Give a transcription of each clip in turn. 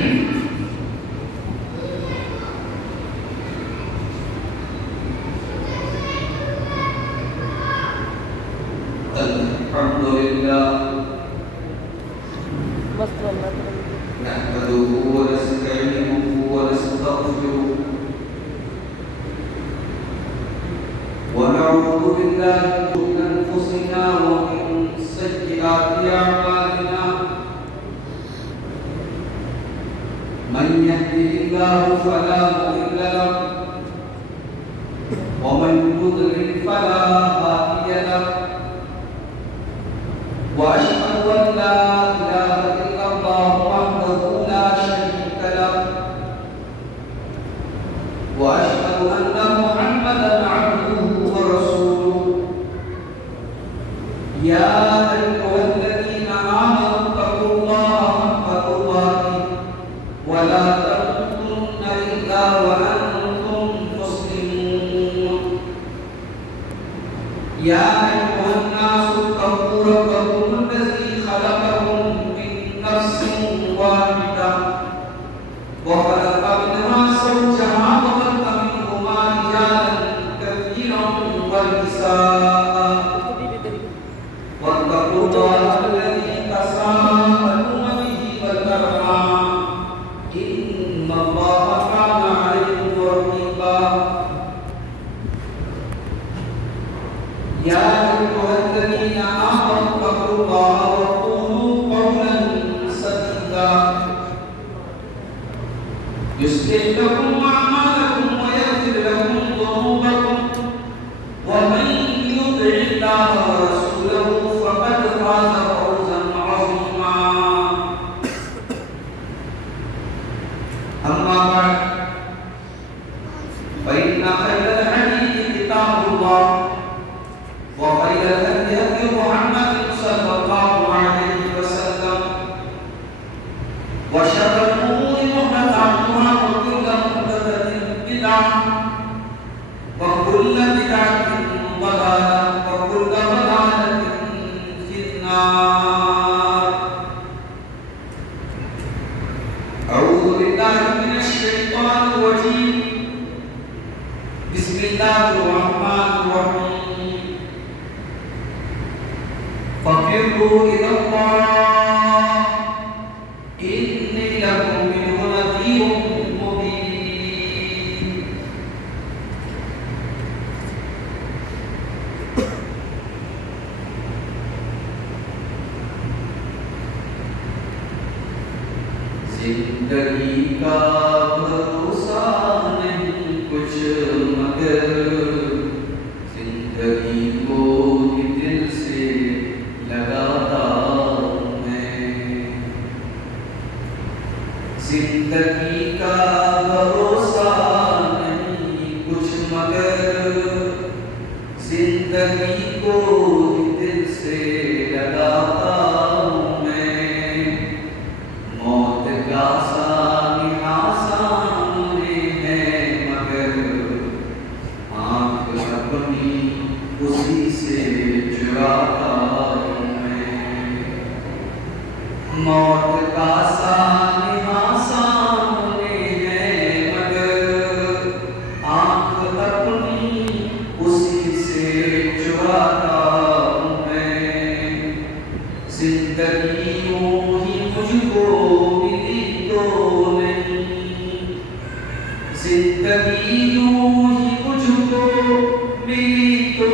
الحمد لله نحمده ونستعينه ونستغفره ونعوذ بالله من أنفسنا ومن سيئات أعمالنا من يهده الله فلا مضل له ومن يضلل فلا هادي له وأشهد أن لا إله إلا الله وحده لا شريك له وأشهد أن محمدا عبده ورسوله يا أيها الذين آمنوا اتقوا الله حق تقاته ولا تموتن إلا وأنتم مسلمون يا أيها الناس اتقوا ربكم الذي خلقكم من نفس واحدة وخلق منها زوجها وبث منهما رجالا كثيرا ونساء واتقوا الله الذي تساءلون به والأرحام إن الله كان عليكم رقيبا يا أيها الذين آمنوا اتقوا الله وقولوا قولا سديدا يصلح لكم أعمالكم ويغفر لكم ذنوبكم ومن يطع الله ورسوله فقد فاز فوزا عظيما أما بعد فإن خير الحديث كتاب الله وخير الهدي هدي محمد صلى الله عليه وسلم وشر الأمور محدثاتها وكل محدثة بدعة وكل بدعة ضلالة وكل ضلالة في النار. أعوذ بالله من الشيطان الرجيم. بسم الله الرحمن الرحيم. ففروا إلى الله إني لكم منه نذير مبين. زندگی کا بھروسہ نہیں کچھ مگر زندگی کو ہی دل سے لگاتا ہوں میں. زندگی کا بھروسہ نہیں کچھ مگر زندگی کو ہی دل سے لگاتا ہوں میں. موت کا سانحہ سامنے ہے مگر آنکھ اپنی اسی سے چراتا ہوں میں. موت کا سانحہ سامنے ہے مگر آنکھ اپنی اسی سے چراتا ہوں میں. زندگی یوں ہی مجھ کو ملی تو نہیں. زندگی یوں ہی مجھ کو ملی تو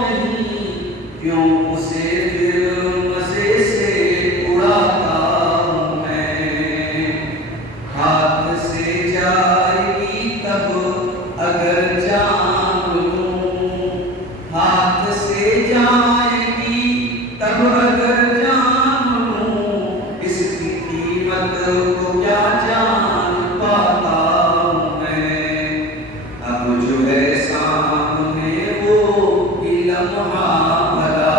نہیں. کیوں اسے پھر مزے سے اڑاتا ہوں میں. ہاتھ سے جائے گی تب اگر جان لوں. ہاتھ سے جائے گی تب اگر جان لوں. اس کی قیمت کو کیا جان پاتا ہوں میں. اب جو ہے سامنے وہ ہی لمحہ بھلا.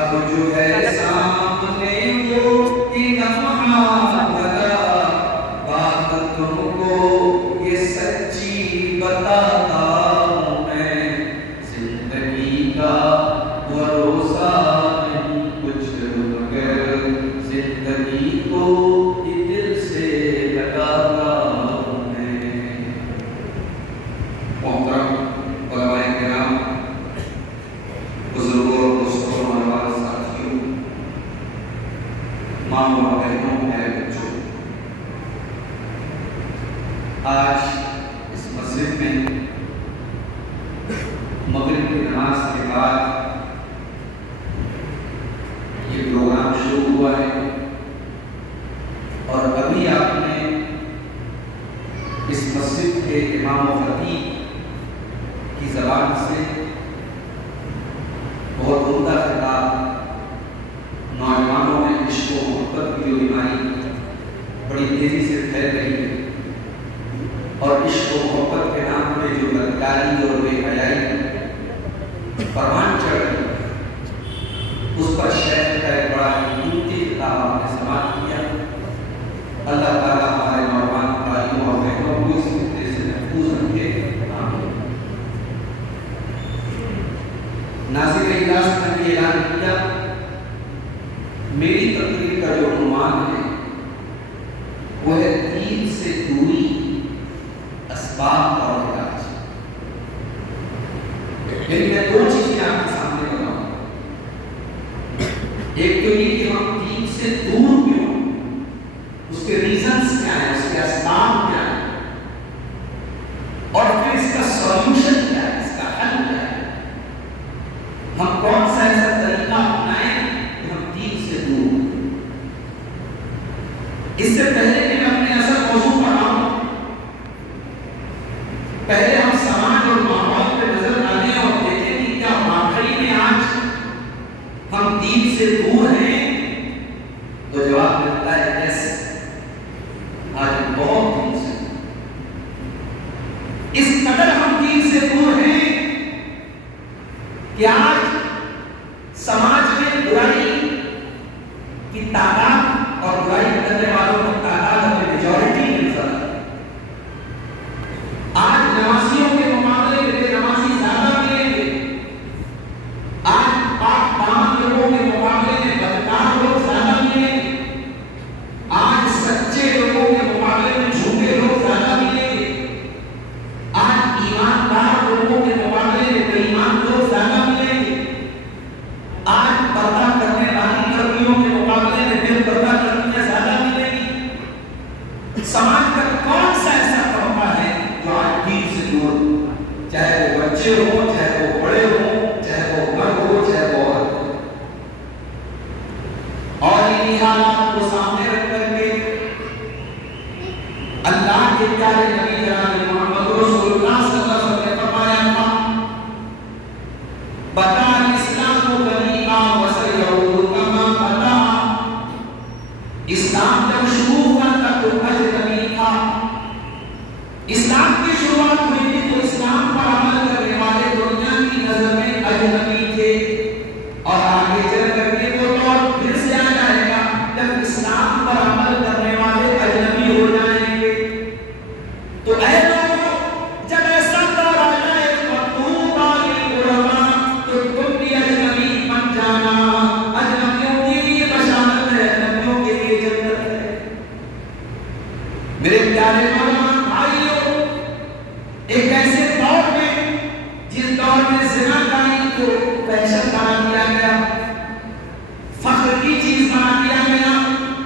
اب جو ہے سامنے وہ ہی لمحہ بھلا. بات تم کو یہ سچی بتاتا ہوں میں. زندگی کا بھروسہ نہیں کچھ مگر زندگی کو دل سے لگاتا ہوں میں۔ محترم علماء کرام، بزرگوں، دوستوں اور ساتھیوں، ماں اور بہنوں، میرے بچوں، آج اس مسجد میں مغرب کی نماز کے بعد یہ پروگرام شروع ہوا ہے، اور ابھی آپ نے اس مسجد کے امام و خطیب کی زبان سے بہت عمدہ خطاب، نوجوانوں میں عشق و محبت کی جو بیماری بڑی تیزی سے پھیل رہی ہے، اور عشق و محبت کے نام پہ جو بدکاری اور بے حیائی پروان چڑھ رہی ہے، اس پر شیخ کا ایک بڑا قیمتی خطاب آپ نے سماعت کیا۔ اللہ تعالیٰ ہمارے نوجوان بھائیوں اور بہنوں کو اس خطے سے محفوظ رکھے، آمین۔ ناظرین اجلاس نے یہ اعلان کیا، میری تقریر کا جو عنوان ہے وہ ہے دین سے دوری، اسباب اور علاج۔ لیکن میں دو چیزیں آپ کے سامنے بتاؤں۔ ایک تو یہ کہ ہم دین سے دور کیوں، اس کے ریزنز کیا ہیں، اس کے اسباب کیا ہیں، اور پھر اس کا سولوشن کیا ہے، اس کا حل کیا ہے، ہم کون سا ایسا طریقہ اپنائیں کہ ہم دین سے دور۔ اس سے پہلے کہ میں اپنے اصل موضوع پر آؤں، پہلے ہم سماج اور ماحول پہ نظر ڈالیں اور دیکھیں کہ کیا واقعی میں آج ہم دین سے دور ہیں؟ تو جواب ملتا ہے یس، آج ہم بہت دین سے دور، اس قدر ہم دین سے دور ہیں کہ آج سماج میں برائی کی تعداد اور برائی کرنے والوں کی تعداد ہمیں میجورٹی میں نظر آتی ہے۔ آج نمازیوں کے مقابلے میں بے نمازی زیادہ ملیں گے، آج پاک دامن لوگوں کے مقابلے میں بدکار لوگ زیادہ ملیں گے، آج سچے لوگوں کے مقابلے میں جھوٹے لوگ زیادہ ملیں گے، آج ایماندار لوگوں کے مقابلے میں بے ایمان لوگ زیادہ ملیں گے، آج پردہ کرنے والی لڑکیوں کے مقابلے میں بے پردہ لڑکیاں زیادہ ملیں گی۔ سماج کا کون سا ایسا طبقہ ہے جو آج دین سے دور، چاہے وہ بچے ہوں، چاہے وہ بڑے ہوں، چاہے وہ مرد ہو، چاہے وہ عورت ہو؟ اور انہی حالات کو سامنے رکھ کر کے اللہ کے پیارے نبی جناب محمد رسول اللہ صلی اللہ علیہ وسلم نے فرمایا تھا، بدا الاسلام غریبا وسیعود کما بدا، اسلام جب شروع ہوا تب تو اجنبی تھا۔ اسلام کی شروعات ہوئی تھی تو اسلام پر عمل کرنے والے دنیا کی نظر میں اجنبی تھے، اور آگے چل کر کے وہ دور پھر سے آ جائے گا جب اسلام پر عمل کرنے والے اجنبی ہو جائیں گے۔ تو اے لوگوں، جب ایسا دور آ جائے مطلوبہ للعلماء تو تم بھی اجنبی بن جانا، اجنبیوں کے لیے بشارت ہے، اجنبیوں کے لیے جنت ہے۔ میرے پیارے نوجوان بھائیوں، ایک ایسے دور میں جس دور میں زناکاری کو فیشن بنا دیا گیا، فخر کی چیز بنا دیا گیا،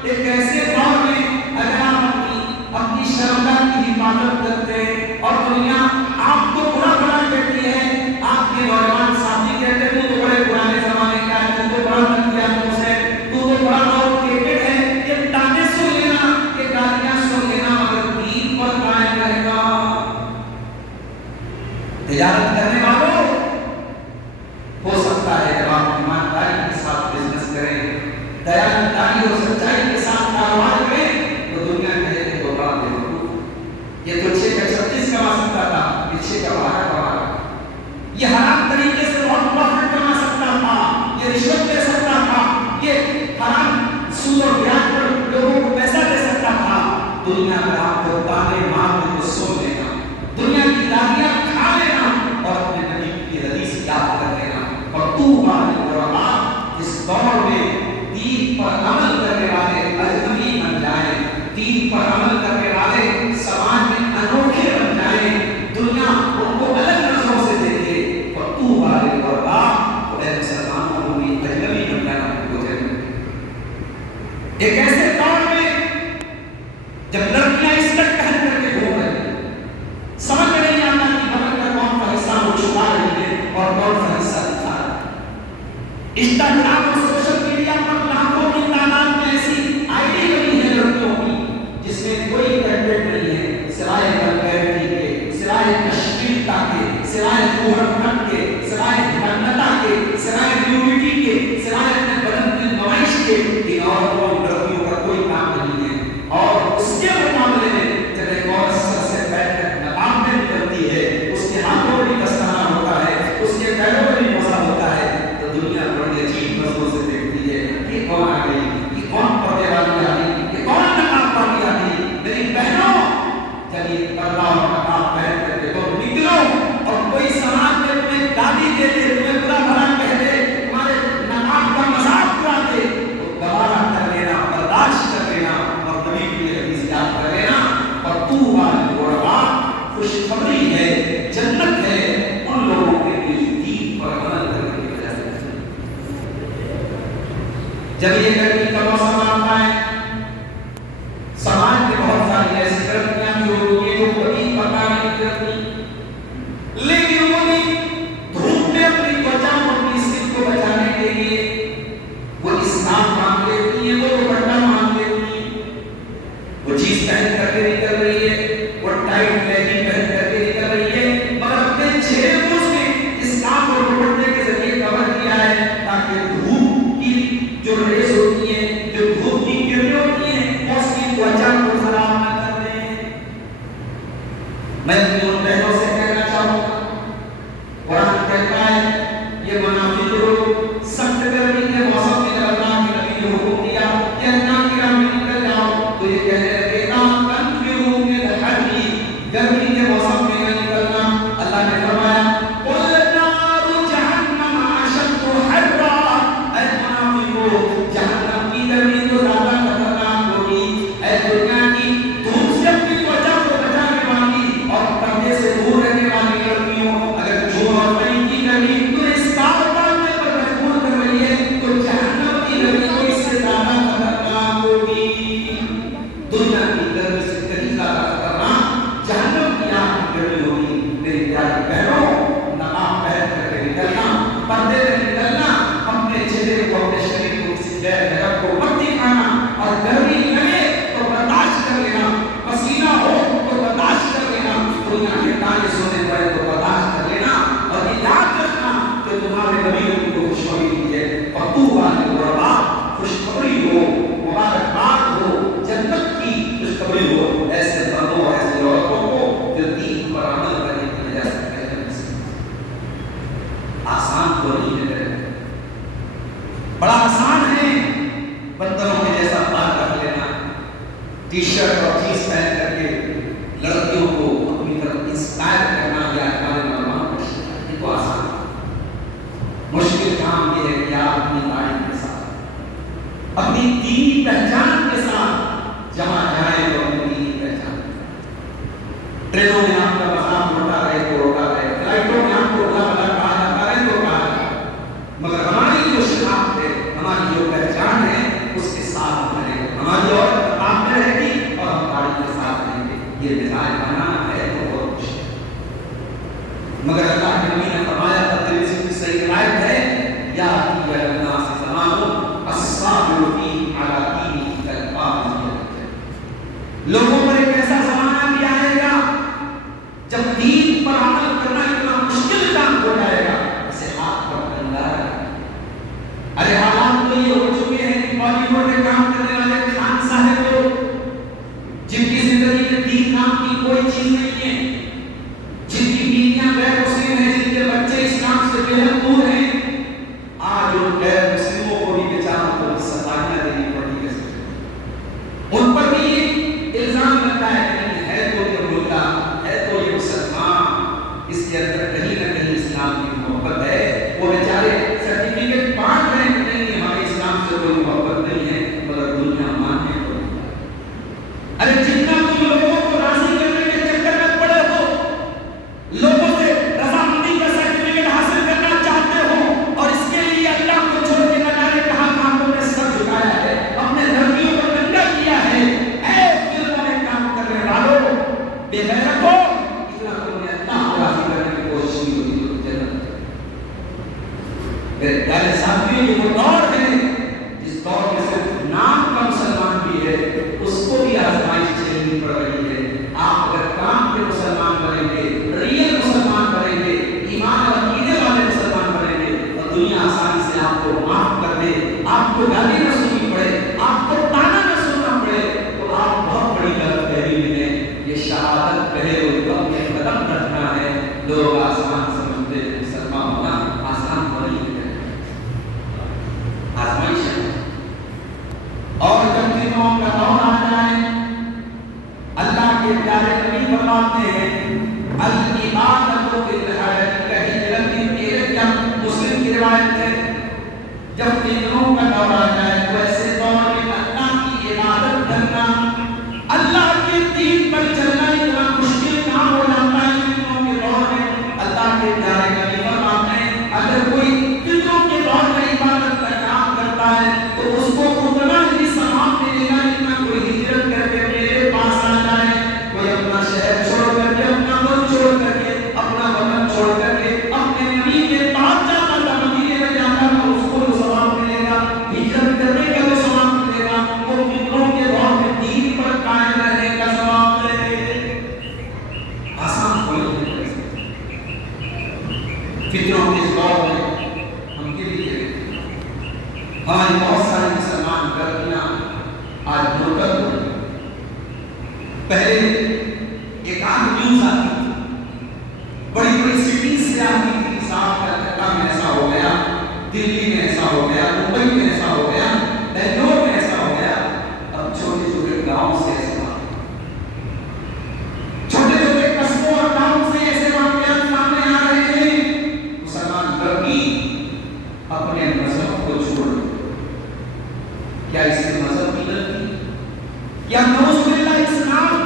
ایک ایسے دور میں اگر آپ اپنی شرمگاہ کی حفاظت کرتے ہیں اور دنیا آپ کو برا بنا کہتی ہے، آپ کے نوجوان ساتھی کہتے ہیں تو بڑے پرانے زمانے کا ہے، تو بڑا بن گیا تم سے، تو بڑا آؤٹڈیٹڈ ہے، یہ تانے سن لینا، یہ گالیاں سن لینا، مگر دین پر قائم رہے گا۔ تجارت کرنے والوں، ہو سکتا ہے جب آپ ایمانداری کے ساتھ بزنس کریں، دیانتداری اور سچائی کے ساتھ کاروبار کریں، تو دنیا کہے کہ تو بڑا بیوقوف، یہ تو 6 کا 36 کما سکتا تھا، یہ 6 کا 12 کما رہا، یہ حرام طریقے سے بہت پروفٹ کما سکتا تھا، یہ رشوت دے سکتا تھا، یہ حرام سود اور بیاج پر لوگوں کو پیسہ دے سکتا تھا۔ دنیا میں آپ کو تانے مارنے کو سن لینا، دنیا کی گالیاں کھا لینا، اور اپنے نبی کی حدیث یاد کر لینا، اور تو جس دور میں دین پر عمل کرنے والے اجنبی دنیا کی گرمی سے کہیں زیادہ خطرناک جہنم کی آگ کی گرمی ہوگی. میری پیاری بہنوں، نقاب پہن کر کے نکلنا، پردے میں نکلنا، اپنے چہرے کو اپنے شریر کو کسی غیر جگہ کو مت دکھانا، اور گرمی لگے تو برداشت کر لینا، پسینہ ہو تو برداشت کر لینا، دنیا کے تانے سونے پڑے تو برداشت کر لینا، اور یہ یاد رکھنا کہ تمہارے نبی نے کو خوشخبری دی ہے. فطوبیٰ للغرباء، خوشخبری ہو، مبارکباد ہو، جنت کی خوشخبری ہو ایسے مردوں ایسے عورتوں کو جو دین پر عمل کرنے کی وجہ سے کہتے ہیں. آسان تو نہیں ہے، بڑا آسان ہے بندروں کے جیسا بال رکھ لینا، ٹی شرٹ اور جینس پہن کر کے لڑکیوں کو اپنی طرف انسپائر کرنا یا ہمارے نوجوان کو شکایت، یہ تو آسان ہے. مشکل کام یہ ہے کہ آپ اپنی تعلیم کے ساتھ، اپنی دینی پہچان کے ساتھ جمع جائیں تو اپنی دینی پہچان. ٹرینوں میں آپ کا مقام روکا رہے تو روکا رہے، فلائٹوں میں آپ کو اگلا بلا کہا جاتا رہے تو کہا جاتا، مگر ہماری جو شناخت ہے، ہماری جو پہچان ہے، اس کے ساتھ رہے. ہماری اور آپ میں رہے گی اور ہم تعلیم کے ساتھ رہیں گے. یہ مزاج بنانا ہے تو بہت مشکل ہے، مگر اللہ کے نبی نے فرمایا ترمذی کی صحیح روایت ہے، یا الناس زمان الصابر فی علی دینہ کالقابض. لوگوں پر ایک ایسا زمانہ بھی آئے گا جب دین پر عمل کرنا اتنا مشکل کام ہو جائے گا اسے ہاتھ پر ڈنڈا ہے. ارے حالات تو یہ ہو چکے ہیں کہ بالی ووڈ میں کام کرنے والے خان صاحب لوگ جن کی زندگی میں دین نام کی کوئی چیز نہیں ہے، جن کی بیویاں غیر مسلم ہیں، جن کے بچے اسلام سے بے حد دور ہیں، آج ان غیر مسلموں کو بھی بیچاروں کو سزائیاں دینی پڑتی ہے. ان پر بھی یہ الزام لگتا ہے کہ ہے تو یہ ملا، ہے تو یہ مسلمان، اس کے اندر کہیں نہ کہیں اسلام کی محبت ہے. وہ بیچارے سرٹیفکیٹ بانٹ رہے ہیں کہ نہیں ہمیں اسلام سے کوئی محبت نہیں ہے، مگر دنیا ماننے کو نہیں. ارے جتنا تم لوگوں کو راضی کرنے کے چکر میں پڑے ہو، لوگوں سے رضامندی کا سرٹیفکیٹ حاصل کرنا چاہتے ہو، اور اس کے لیے اللہ کو چھوڑ کے نہ جانے کہاں کہاں تم نے سر جھکایا ہے، اپنے دھرتیوں کو ننگا کیا ہے. اے فلموں میں کام کرنے والوں، بے غیرتوں، اتنا تم نے اللہ کو راضی کرنے کی کوشش کی ہوتی تو جنت. میرے پیارے ساتھیوں، یہ وہ دور ہے جس دور میں صرف نام کا مسلمان بھی ہے، اس کو بھی آزمائش جھیلنی پڑ رہی ہے. آپ اگر کام کے مسلمان بنیں گے، ریئل مسلمان بنیں گے، ایمان اور عقیدے والے مسلمان بنیں گے، اور دنیا آسانی سے آپ کو معاف کر دے، آپ کو گالی نہ سننی پڑے، آپ کو تانا نہ سننا پڑے، تو آپ بہت بڑی غلط فہمی میں ہیں. یہ شہادت کہے وہ اپنے قدم رکھنا ہے. لوگ آسان سمجھتے ہیں مسلمان ہونا آسان نہیں ہے، آزمائش ہے. اور جب دنوں کا دور آ جائے، اللہ کے پیارے نبی فرماتے ہیں العبادۃ بالحیۃ کہجرۃ الیہ. مسلم کی روایت ہے جب دنوں کا دور آ جائے تو ایسے دور میں اللہ کی عبادت کرنا، اللہ کے دین پر چلنا اتنا مشکل کام ہو جاتا ہے. دنوں کے دور میں اللہ کے پیارے نبی فرماتے ہیں اگر کوئی دنوں کے دور میں عبادت کا کام کرتا ہے تو اس کو اتنا ہی ثواب ملے گا جتنا کوئی ہجرت کر کے میرے پاس آ جائے، کوئی اپنا شہر چھوڑ کر کے، اپنا ملک چھوڑ کر کے، اپنا وطن چھوڑ کر کے اپنے نبی کے پاس جاتا تھا، مدینے میں جاتا تھا، اس کو جو ثواب ملے گا، ہجرت کرنے کا جو ثواب ملے گا، وہ فطروں کے دور میں دین پر قائم رہنے کا ثواب ملے گا. آسان کوئی نہیں. فطروں کے دور میں ہم کے لیے ہماری بہت ساری مسلمان غلطیاں آج مرتب ہو رہی. پہلے ایک آدھ نیوز آتی تھی، بڑی بڑی سٹیز سے آتی تھی، صاحب کلکتہ میں ایسا ہو گیا، دلی میں ایسا ہو گیا، ممبئی میں ایسا ہو گیا، بنگلور میں ایسا ہو گیا. اب چھوٹے چھوٹے گاؤں سے ایسے چھوٹے چھوٹے قصبوں اور گاؤں سے ایسے واقعات سامنے آ رہے ہیں. مسلمان لڑکی اپنے مذہب کو چھوڑ دے. کیا اس میں مذہب کی غلطی؟ کیا نعوذ باللہ اسلام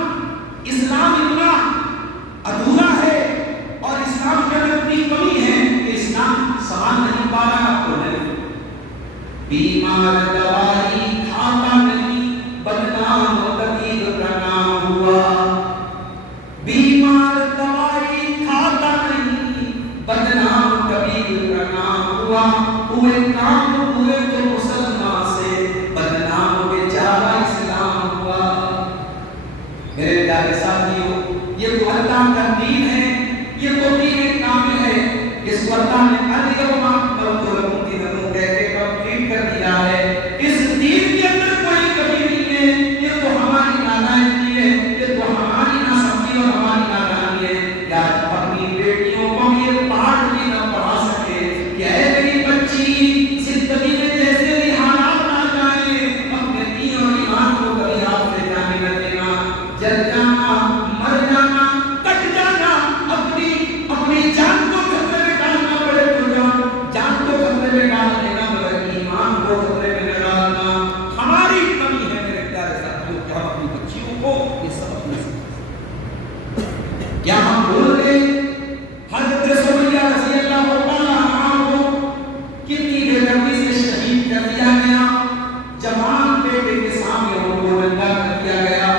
اتنا ادھورا ہے اور اسلام کے اندر اتنی کمی ہے کہ اسلام سامان نہیں پا رہا؟ تو نہیں. بیمار دوائی کھاتا نہیں، بدنام و تکلیف جس کو اللہ نے الیوم اکملت لکم دینکم کہہ کے کمپلیٹ کر دیا ہے، اس دین کے اندر کوئی کمی نہیں ہے، یہ تو ہماری نادانی ہے، یہ تو ہماری ناسمجھی اور ہماری نادانی ہے کہ آج اپنی بیٹیوں کو یہ پاٹ بھی نہ پڑھا سکے کہ اے میری بچی زندگی میں جیسے بھی حالات آ جائیں اپنے دین اور ایمان کو کبھی ہاتھ سے جانے نہ دینا، جل جانا، مر جانا، کٹ جانا، اپنی جان کو خطرے میں ڈالنا پڑے تو جان کو خطرے میں ڈال دینا مگر ایمان کو خطرے میں نہ ڈالنا۔ ہماری کمی ہے میرے پیارے ساتھیوں کہ ہم اپنی بچیوں کو یہ سبق نہیں سکھا، کیا ہم بھول گئے حضرت سمیہ رضی اللہ تعالیٰ عنہا کو کتنی بے دردی سے شہید کر دیا گیا، جوان بیٹے کے سامنے ان کو ننگا کر دیا گیا،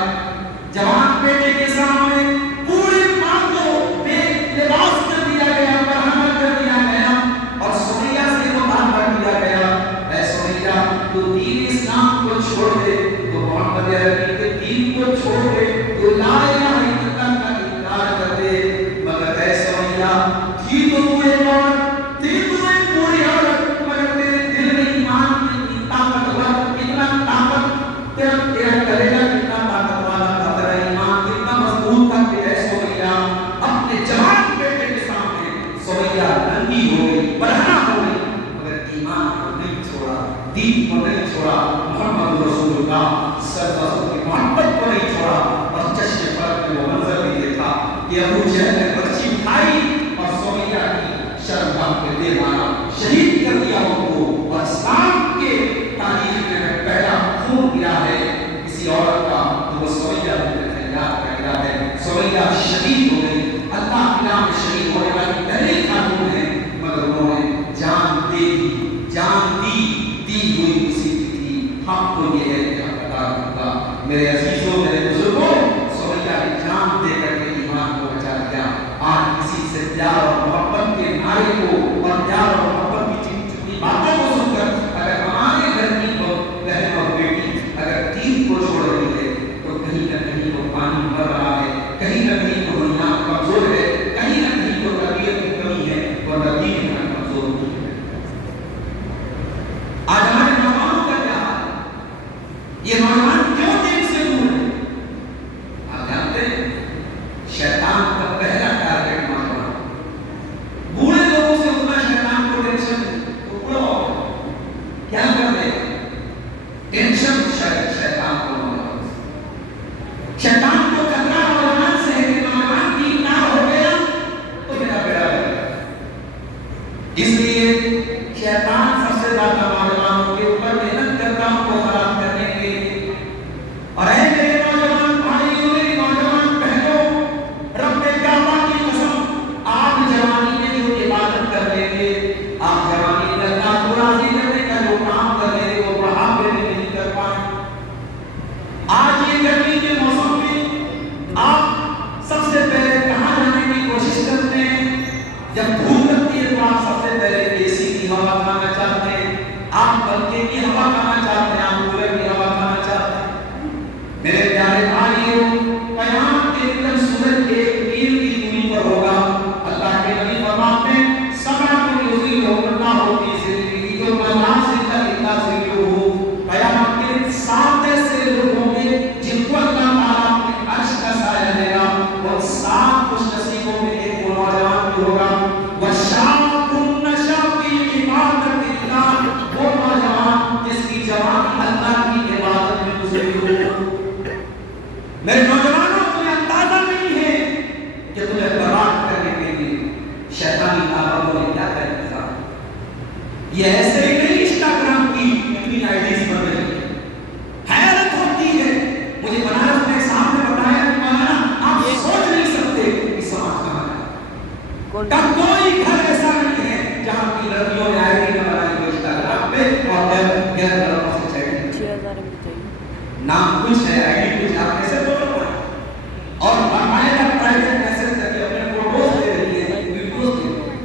جوان بیٹے کے سامنے پورے ماں کو بے لباس کر دیا گیا، برہنہ کر دیا گیا اور سمیہ سے مطالبہ کیا گیا، اے سمیہ تو دین اسلام کو چھوڑ دے، تو محمد عربی کے دین کو چھوڑ دے، تو لا الہ الا اللہ کا انکار کر دے، مگر اے سمیہ تھی تو تو ایک عورت، تھی تو ایک پوری عورت، مگر تیرے دل میں ایمان کی طاقت، اتنا طاقت تیرا کلیجہ کتنا طاقت والا تھا، تیرا ایمان کتنا مضبوط تھا کہ اے سمیہ اپنے جوان بیٹے کے سامنے سمیہ ننگی ہو گئی، برہنہ ہو گئی، مگر ایمان کو نہیں چھوڑا، دین کو نہیں چھوڑا، محمد رسول اللہ صلی اللہ علیہ وسلم کی محبت کو نہیں چھوڑا، اور چشم فرق میں وہ منظر بھی دیکھا کہ ابو جہل نے برچی اٹھائی اور سمیہ کی شرمگاہ پہ دے مارا، شہید کر دیا ان کو، اور اسلام کے تاریخ میں پہلا خون گیا ہے کسی عورت کا تو وہ سمیہ بنت خیاط کا گیا ہے۔ سمیہ شہید ہو گئی، اللہ کی راہ میں شہید ہونے والی پہلی خاتون ہے، مگر انہوں نے جان دے دی، جان دی ہوئی اسی کی تھی۔ حق تو یہ ہے کہ حق ادا ہوگا۔ میرے عزیزوں، میرے بزرگوں، سمیہ نے جان دے کر کے ایمان کو بچا لیا۔ آج کسی سے پیار اور محبت کے نعرے کو اور پیار اور محبت کی چھوٹی باتوں کو سن کر اگر ہمارے گھر کی بہن اور بیٹی اگر دین کو چھوڑ رہی ہے تو کہیں نہ کہیں وہ پانی بھر رہا ہے، کہیں نہ کہیں وہ بنیاد کمزور ہے، کہیں نہ کہیں وہ تربیت کی کمی ہے اور دین کا کمزور نہیں ہے۔ آج ہمارے نوجوانوں کا کیا حال ہے؟ یہ نوجوان کیوں دین سے دور ہے؟ آپ جانتے ہیں شیطان کا پہلا ٹارگیٹ نوجوان، بوڑھے لوگوں سے اتنا شیطان کو ٹینشن کیا کر دے، ٹینشن شیطان کو شیطان کو خطرہ نوجوان سے ہے کہ نوجوان دیندار ہو گیا تو میرا بیڑا گیا، اس لیے شیطان سب سے زیادہ نوجوانوں کے اوپر محنت کرتا ان کو خراب کرنے کے لیے۔ اور اے میرے نوجوان بھائیوں، میری نوجوان بہنوں، رب کعبہ کی قسم آپ جوانی میں جو عبادت کر لیں گے، آپ جوانی میں اللہ کو راضی کرنے کا جو کام کر لیں گے وہ بڑھاپے میں نہیں کر پائیں۔ آج یہ گرمی کے موسم میں آپ سب سے پہلے کہاں جانے کی کوشش کرتے ہیں؟ جب دھوپ لگتی ہے تو آپ سب سے پہلے اے سی کی ہوا کھانا چاہتے ہیں، آپ پنکھے کی ہوا کھانا چاہتے ہیں، آپ کولر کی ہوا کھانا چاہتے ہیں۔ میرے پیارے بھائیوں، قیامت کے دن سورج ایک میل کی دوری پر ہوگا۔ اللہ کے نبی فرماتے ہیں سبعۃ یظلھم اللہ فی ظلہ یوم لا ظل الا ظلہ۔ قیامت کے دن 7 ایسے لوگ ہوں گے جن کو اللہ تعالیٰ اپنے عرش کا سایہ دے گا، اور 7 خوش نصیبوں میں ایک وہ نوجوان بھی ہوگا، وشاب نشا فی عبادت اللہ، وہ نوجوان جس کی جوانی اللہ کی عبادت میں گزری ہو۔ میرے نوجوانوں، تمہیں اندازہ نہیں ہے کہ تمہیں برباد کرنے کے لیے شیطانی طاقتوں نے کیا کیا انتظام۔ یہ ایسے ہی نہیں انسٹاگرام کی اتنی آئیڈیز بن رہی ہے، حیرت ہوتی ہے۔ مجھے بنارس میں صاحب نے بتایا کہ مولانا آپ سوچ نہیں سکتے کہ سماج کہاں ہے، تب کوئی گھر ایسا نہیں ہے جہاں کی لڑکیوں نے آئی ڈی بنائی ہو انسٹاگرام پہ اور غیر لڑکوں سے چیٹنگ۔ 6000 نام کچھ ہے، آئی ڈی کچھ، آپ کیسے بول رہے ہیں؟ اور باقاعدہ پرائیویٹ میسج کر کے اپنے فوٹوز دے رہی ہے، ویڈیوز دے رہی ہے،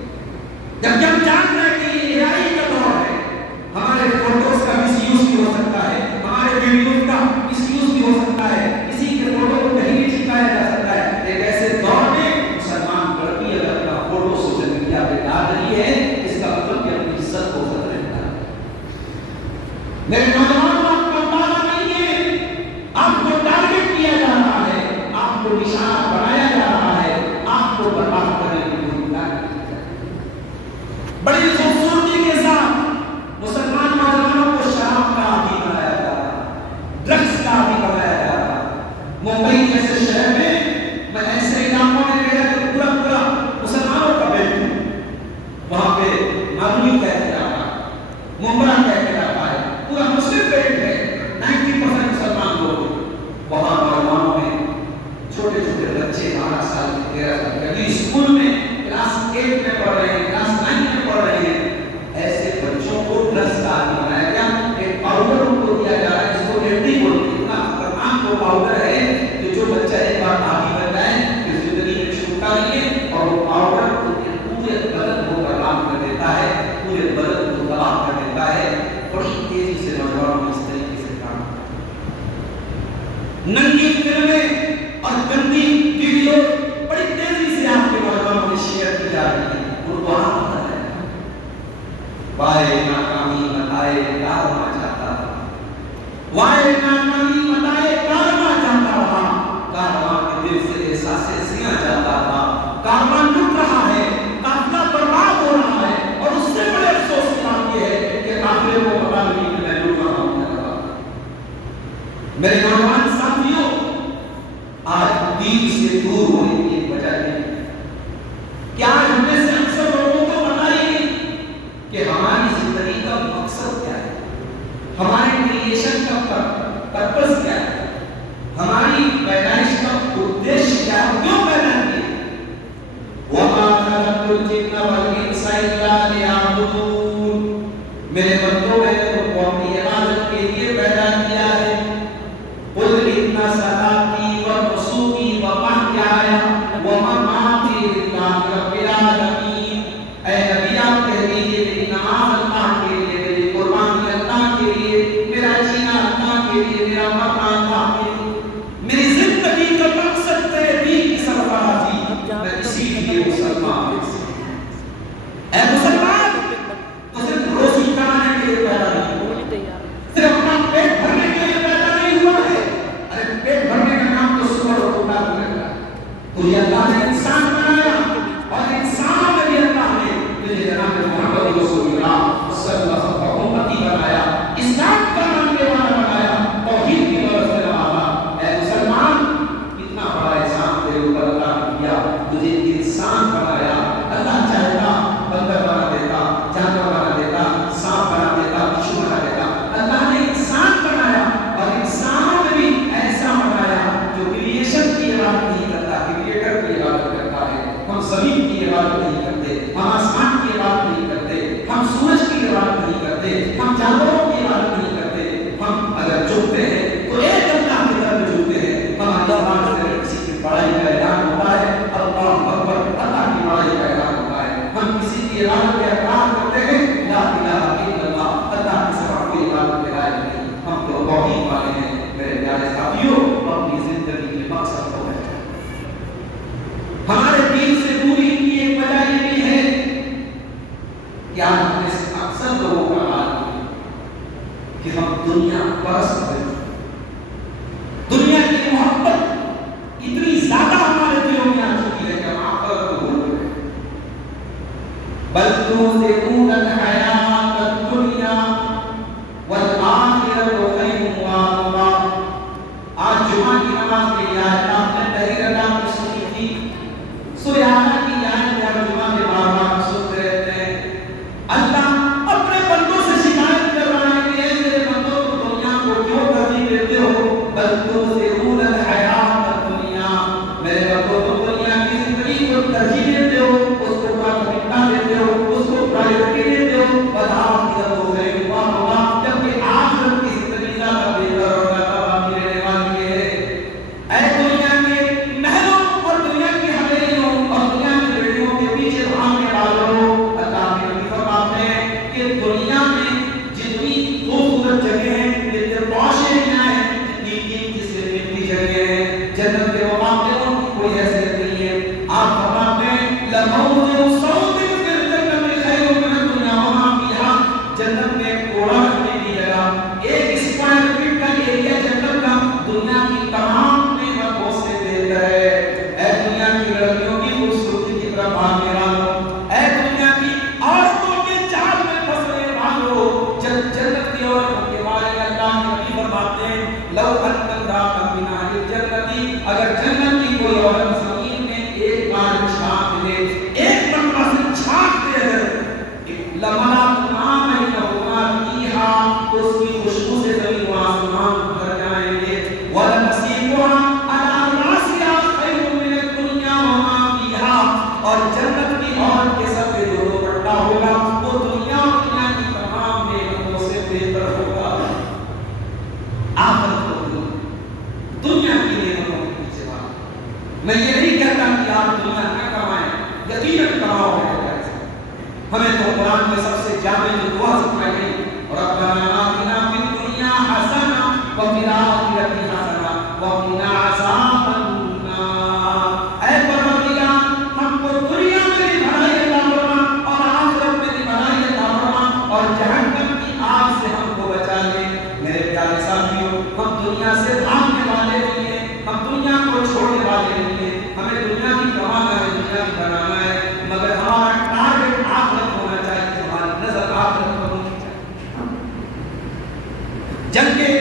جب ہم جان رہے ہیں کہ یہ AI کا دور ہے، ہمارے فوٹوز کا مس یوز بھی ہو سکتا ہے، ہمارے ویڈیوز کا مس یوز بھی ہو سکتا ہے، کسی کے فوٹو کو کہیں بھی چھپایا جا سکتا ہے۔ ایک ایسے دور میں مسلمان لڑکی اگر اپنا فوٹو سوشل میڈیا پہ ڈال رہی ہے پاؤڈر ہے کہ جو بچہ ایک بار آگے بڑھ جائے پھر زندگی میں چھوٹتا نہیں ہے، اور وہ پاؤڈر پورے بدن کو برباد کر دیتا ہے، پورے بدن کو تباہ کر دیتا ہے۔ بڑی تیزی سے نوجوانوں اس طریقے سے کام ننگی فلمیں اور گندی ویڈیو بڑی تیزی سے آپ کے نوجوانوں میں شیئر کی جا رہی ہے۔ ان کو آپ پتہ ہے وائے ناکامی بتائے کارواں چاہتا تھا، وائے ناکامی بتائے کارواں چاہتا رہا، کارواں کے دل سے احساس سیاں جاتا تھا، کارواں لٹ رہا ہے، قافلہ برباد ہو رہا ہے، اور اس سے بڑے افسوس کی بات یہ ہے کہ قافلے کو پتہ نہیں کہ میں لٹ رہا ہوں۔ میرے نوجوان ساتھیوں، آج دین سے دور ہونے کی ایک وجہ یہ ہے کہ آج ہم میں سے اکثر لوگوں کو پتہ ہی نہیں کہ ہماری زندگی کا مقصد کیا ہے، ہمارے کریشن کا پرپس کیا ہے، ہماری پیدائش کا ادیش کیا ہے، کیوں پیدا کیے۔ وَمَا خَلَقْتُ الْجِنَّ وَالْإِنسَ إِلَّا لِيَعْبُدُونِ، میرے بندوں میں نے تم کو اپنی عبادت کے لیے پیدا کیا ہے۔ قُلْ إِنَّ صَلَاتِي وَنُسُكِي وَمَحْيَايَ وَمَمَاتِي لِلَّهِ رَبِّ الْعَالَمِينَ، اے نبی آپ کہہ دیجئے میری نماز اللہ کے لیے، میری قربانی اللہ کے لیے، میرا جینا اللہ کے لیے، میرا مرنا اللہ کے لیے، میری زندگی کا مقصد تیرے دین کی سرفرازی، میں اسی لیے مسلمان ہوں۔ اے مسلمان، تو صرف روزی کمانے کے لیے پیدا نہیں ہوا، صرف اپنا پیٹ بھرنے کے لیے پیدا نہیں ہوا ہے۔ ارے پیٹ بھرنے کا نام تو سور اور ٹوٹا ہونے کا، تو یہ اللہ نے انسان بنایا، اور انسانوں میں بھی اللہ نے تجھے جناب محمد رسول اللہ صلی اللہ علیہ وسلم امتی بنایا، اسلام کا ماننے والا بنایا، توحید کی مدد سے نوازا۔ اے مسلمان، کتنا بڑا احسان تیرے اوپر اللہ نے کیا، تجھے انسان بنایا۔ اللہ چاہتا بندر بنا دیتا، جانور بنا دیتا، سانپ بنا دیتا، بچھو بنا دیتا، اللہ نے انسان بنایا، اور انسانوں میں بھی ایسا بنایا جو کریشن کی عبادت نہیں کرتا، کریٹر کی عبادت کرتا ہے۔ ہم زمین کی عبادت نہیں کرتے، ہم آسمان کی عبادت نہیں کرتے، ہم سورج کی عبادت نہیں کرتے، ہم جانوروں کی عبادت نہیں کرتے، ہم اگر جھکتے ہیں تو ایک اللہ کی طرف جھکتے ہیں۔ ہماری زبان سے کسی کی بڑائی کا اعلان ہوتا ہے، اللہ اکبر، اللہ کی بڑائی کا اعلان ہوتا ہے۔ ہم کسی کی عبادت کا اقرار کرتے ہیں، لا الہ الا اللہ، اللہ کے سوا کوئی عبادت کے لائق نہیں، ہم تو توحید والے ہیں۔ میرے پیارے ساتھیوں، اپنی زندگی کے مقصد کو پہچانیں۔ ہمارے دین سے دوری کی ایک وجہ یہ بھی ہے کہ آج ہم میں سے اکثر لوگوں کا حال ہے کہ ہم دنیا پرست ہیں، دنیا کی محبت اتنی زیادہ ہمارے دلوں میں آ چکی ہے کہ ہم آخرت کو بھول گئے۔ بل تؤثرون الحیاۃ الدنیا والآخرۃ خیر وابقیٰ۔ آج جمعہ کی نماز کے لیے آئے، آپ نے پہلی رکعت میں سنی تھی، سورہ کی آیت ہر جمعہ میں بار بار سنتے رہتے ہیں۔ اللہ اپنے بندوں سے شکایت کر رہا ہے کہ اے میرے بندوں، تم دنیا کو کیوں ترجیح دیتے ہو؟ بل تؤثرون الحیاۃ الدنیا، میرے بندوں تم دنیا کی زندگی کو ترجیح دیتے ہو، اس کو پرائمریٹی دیتے ہو، اس کو میں یہ نہیں کہتا کہ آپ دنیا نہ کمائیں، یقیناً کماؤ ہے، ہمیں تو قرآن میں سب سے جامع جو دعا سکھائی گئی، ربنا آتنا فی الدنیا حسنہ وفی الآخرۃ حسنہ وقنا عذاب النار۔ اے پروردگار، ہم کو دنیا میں بھی بھلائی عطا فرما اور آخرت میں بھی بھلائی عطا فرما اور جہنم کی آگ سے ہم کو بچا لے۔ میرے پیارے ساتھیوں، ہم دنیا سے بھاگنے والے نہیں ہیں، ہم دنیا کو چھوڑنے والے نہیں ہیں، ہمیں دنیا بھی کمانا ہے، دنیا بھی بنانا ہے، مگر ہمارا ٹارگٹ آخرت ہونا چاہیے، ہماری نظر آخرت پر ہونی چاہیے۔ جنگ کے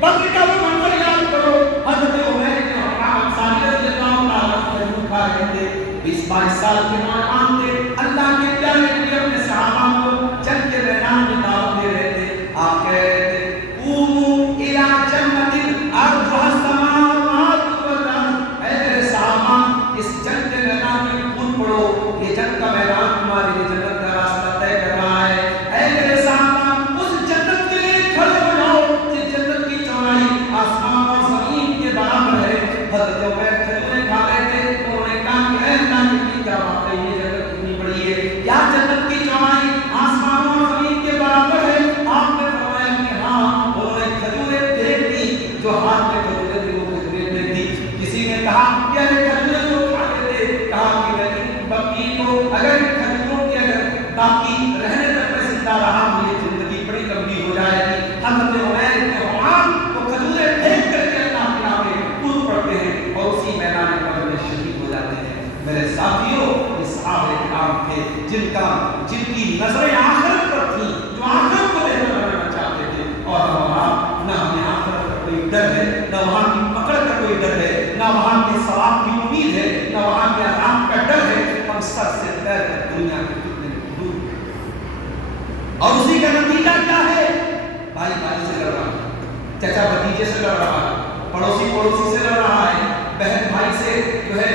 بدر کا وہ منظر یاد کرو، حضرت عمیر بن انصاری رضی اللہ تعالیٰ عنہ کھا رہے تھے، 20-22 سال کے نوجوان تھے، اللہ کے پیارے نبی اپنے صحابہ کو جنگ کے میدان میں دعوت دے رہے تھے۔ آپ کہہ رہے تھے قوموا الی جنۃ ارضها السماوات والارض، اے میرے صحابہ اس جنگ کے میدان میں کود پڑو، یہ جنگ کا میدان تمہارے لیے جنت کا راستہ طے کر رہا ہے۔ اے میرے صحابہ اس جنت کے لیے کھڑے ہو جاؤ جس جنت کی چوڑائی آسمان اور زمین کے برابر ہے۔ حضرت عمیر کھجوریں کھا رہے تھے، انہوں نے کہا کہ اے اللہ کے نبی، کیا بات ہے، یہ جنت کتنی بڑی ہے، کیا جنت کی چوڑائی آسمان اور زمین کے برابر ہے؟ آپ نے فرمایا کہ ہاں۔ انہوں نے کھجوریں پھینک دی، جو ہاتھ میں کھجوریں تھی وہ کھجوریں پھینک دی۔ کسی نے کہا کہ ارے کھجوریں تو کھا لیتے، کہا کہ نہیں، باقی تو اگر کھجوروں کی اگر باقی رہنے تک میں زندہ رہا مجھے زندگی بڑی لمبی ہو جائے گی۔ حضرت عمیر بن عمران وہ کھجوریں پھینک کر کے اللہ کے راہ میں کود پڑتے ہیں اور اسی میدان بدر میں شہید ہو جاتے ہیں۔ میرے ساتھیوں، یہ صحابہ کرام تھے جن کی نظریں آخرت پر تھیں، جو آخرت کو بہتر بنانا چاہتے تھے، اور نہ ہمیں آخرت کا کوئی ڈر ہے، نہ وہاں کی پکڑ کا کوئی ڈر ہے، نہ وہاں کے ثواب کی امید ہے، نہ وہاں کے عذاب کا ڈر ہے۔ ہم سر سے پیر تک دنیا کے فتنے میں دور ہیں، اور اسی کا نتیجہ کیا ہے؟ بھائی بھائی سے لڑ رہا ہے، چچا بھتیجے سے لڑ رہا ہے، پڑوسی پڑوسی سے لڑ رہا ہے، بہن بھائی سے جو ہے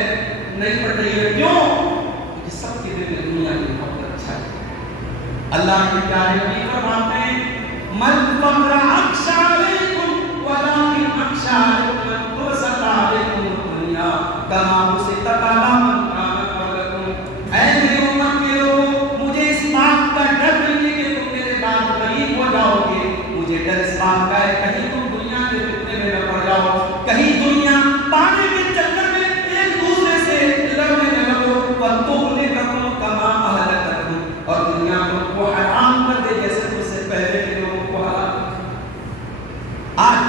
نہیں پڑ رہی ہے۔ کیوں؟ کیونکہ سب کے دل میں دنیا کی محبت اچھا ہے۔ اللہ کے پیارے نبی فرماتے ہیں من فقر اخشى علیکم ولکن اخشى علیکم ان تبسط علیکم الدنیا کما بسطت علی من کان قبلکم۔ اے میری امت کے لوگوں، مجھے اس بات کا ڈر نہیں ہے کہ تم میرے بعد غریب ہو جاؤ گے، مجھے ڈر اس بات کا ہے کہیں تم دنیا کے فتنے میں نہ پڑ جاؤ، کہیں دنیا پانے کے چکر میں ایک دوسرے سے لڑنے نہ لگو، وَتُغْلِقَكُمْ كَمَا أَهْلَكَتْكُمْ، اور دنیا تم کو حرام کر دے جیسے تم سے پہلے کے لوگوں کو حرام۔ آج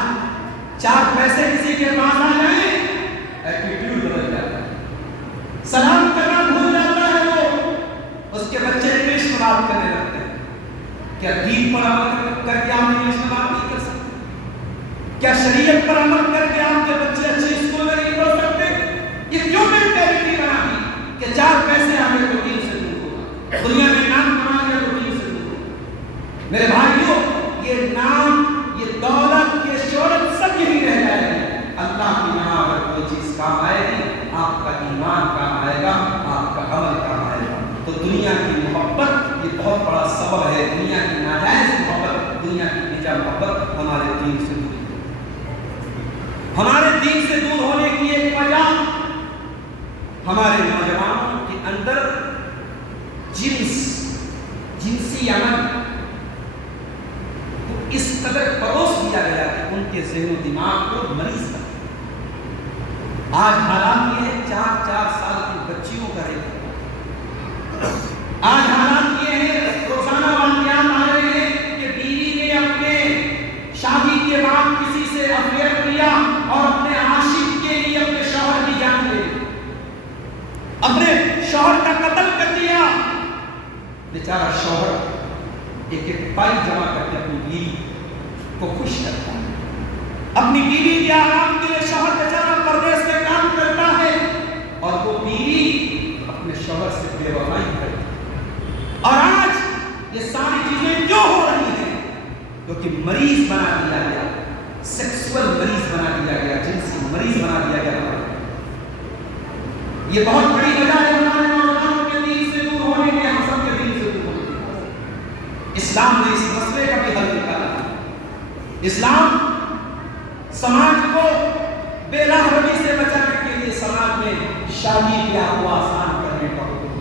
4 پیسے کسی کے پاس آ جائیں ایٹیٹیوڈ بدل جاتا ہے، سلام کرنا بھول جاتا ہے، وہ اس کے بچے انگلش میں بات کرنے لگتے ہیں۔ کیا دین پر عمل کر کے آپ انگلش میں بات نہیں کر سکتے؟ کیا شریعت پر عمل کر کے آپ کے بچے اچھے اسکول میں نہیں پڑھ سکتے؟ یہ کیوں مینٹیلٹی بنا دی کہ 4 پیسے آگے تو دین سے دور ہوگا، دنیا میں نام کما لیا تو دین سے دور ہوگا۔ میرے بھائیوں، یہ نام، یہ دولت، یہ شہرت سب یہی رہ جائے گی۔ اللہ کی یہاں اگر کوئی چیز کام آئے گی، آپ کا ایمان کام آئے گا، آپ کا عمل کام آئے گا۔ تو دنیا کی محبت یہ بہت بڑا سبب ہے، دنیا کی ناجائز محبت، دنیا کی نجا محبت ہمارے دین سے دور ہے۔ ہمارے دین سے دور ہونے کی ایک وجہ ہمارے نوجوانوں کے اندر جنسی عمل کو اس قدر پروس دیا گیا کہ ان کے ذہن و دماغ کو مریض بنا۔ آج حالات یہ ہے 4 سال کی بچیوں کا ریپ، آج حالات یہ ہے روزانہ واقعات آ رہے ہیں کہ بیوی نے اپنے شادی کے بعد کسی سے افیئر کیا اور اپنے عاشق کے لیے اپنے شوہر کی جان لے لی، اپنے شوہر کا قتل کر دیا۔ بیچارہ شوہر ایک پائی جمع کر کے اپنی بیوی کو خوش کرتا ہے، اپنی بیوی کے آرام کے لیے شوہر بیچارہ پردیس میں کام کرتا ہے، اور وہ بیوی اپنے شوہر سے بے وفائی کرتی ہے۔ اور آج یہ ساری چیزیں کیوں ہو رہی ہیں؟ کیونکہ مریض بنا دیا گیا، سیکسول مریض بنا دیا گیا، جنسی مریض بنا دیا گیا۔ یہ بہت بڑی وجہ ہے ہمارے نوجوانوں کے دین سے دور ہونے کے، ہم سب کے دین سے دور ہونے کے۔ اسلام نے اس مسئلے کا بھی حل نکالا ہے۔ اسلام سماج کو بے راہ روی سے بچانے کے لیے سماج میں شادی بیاہ کو آسان کرنے کا حکم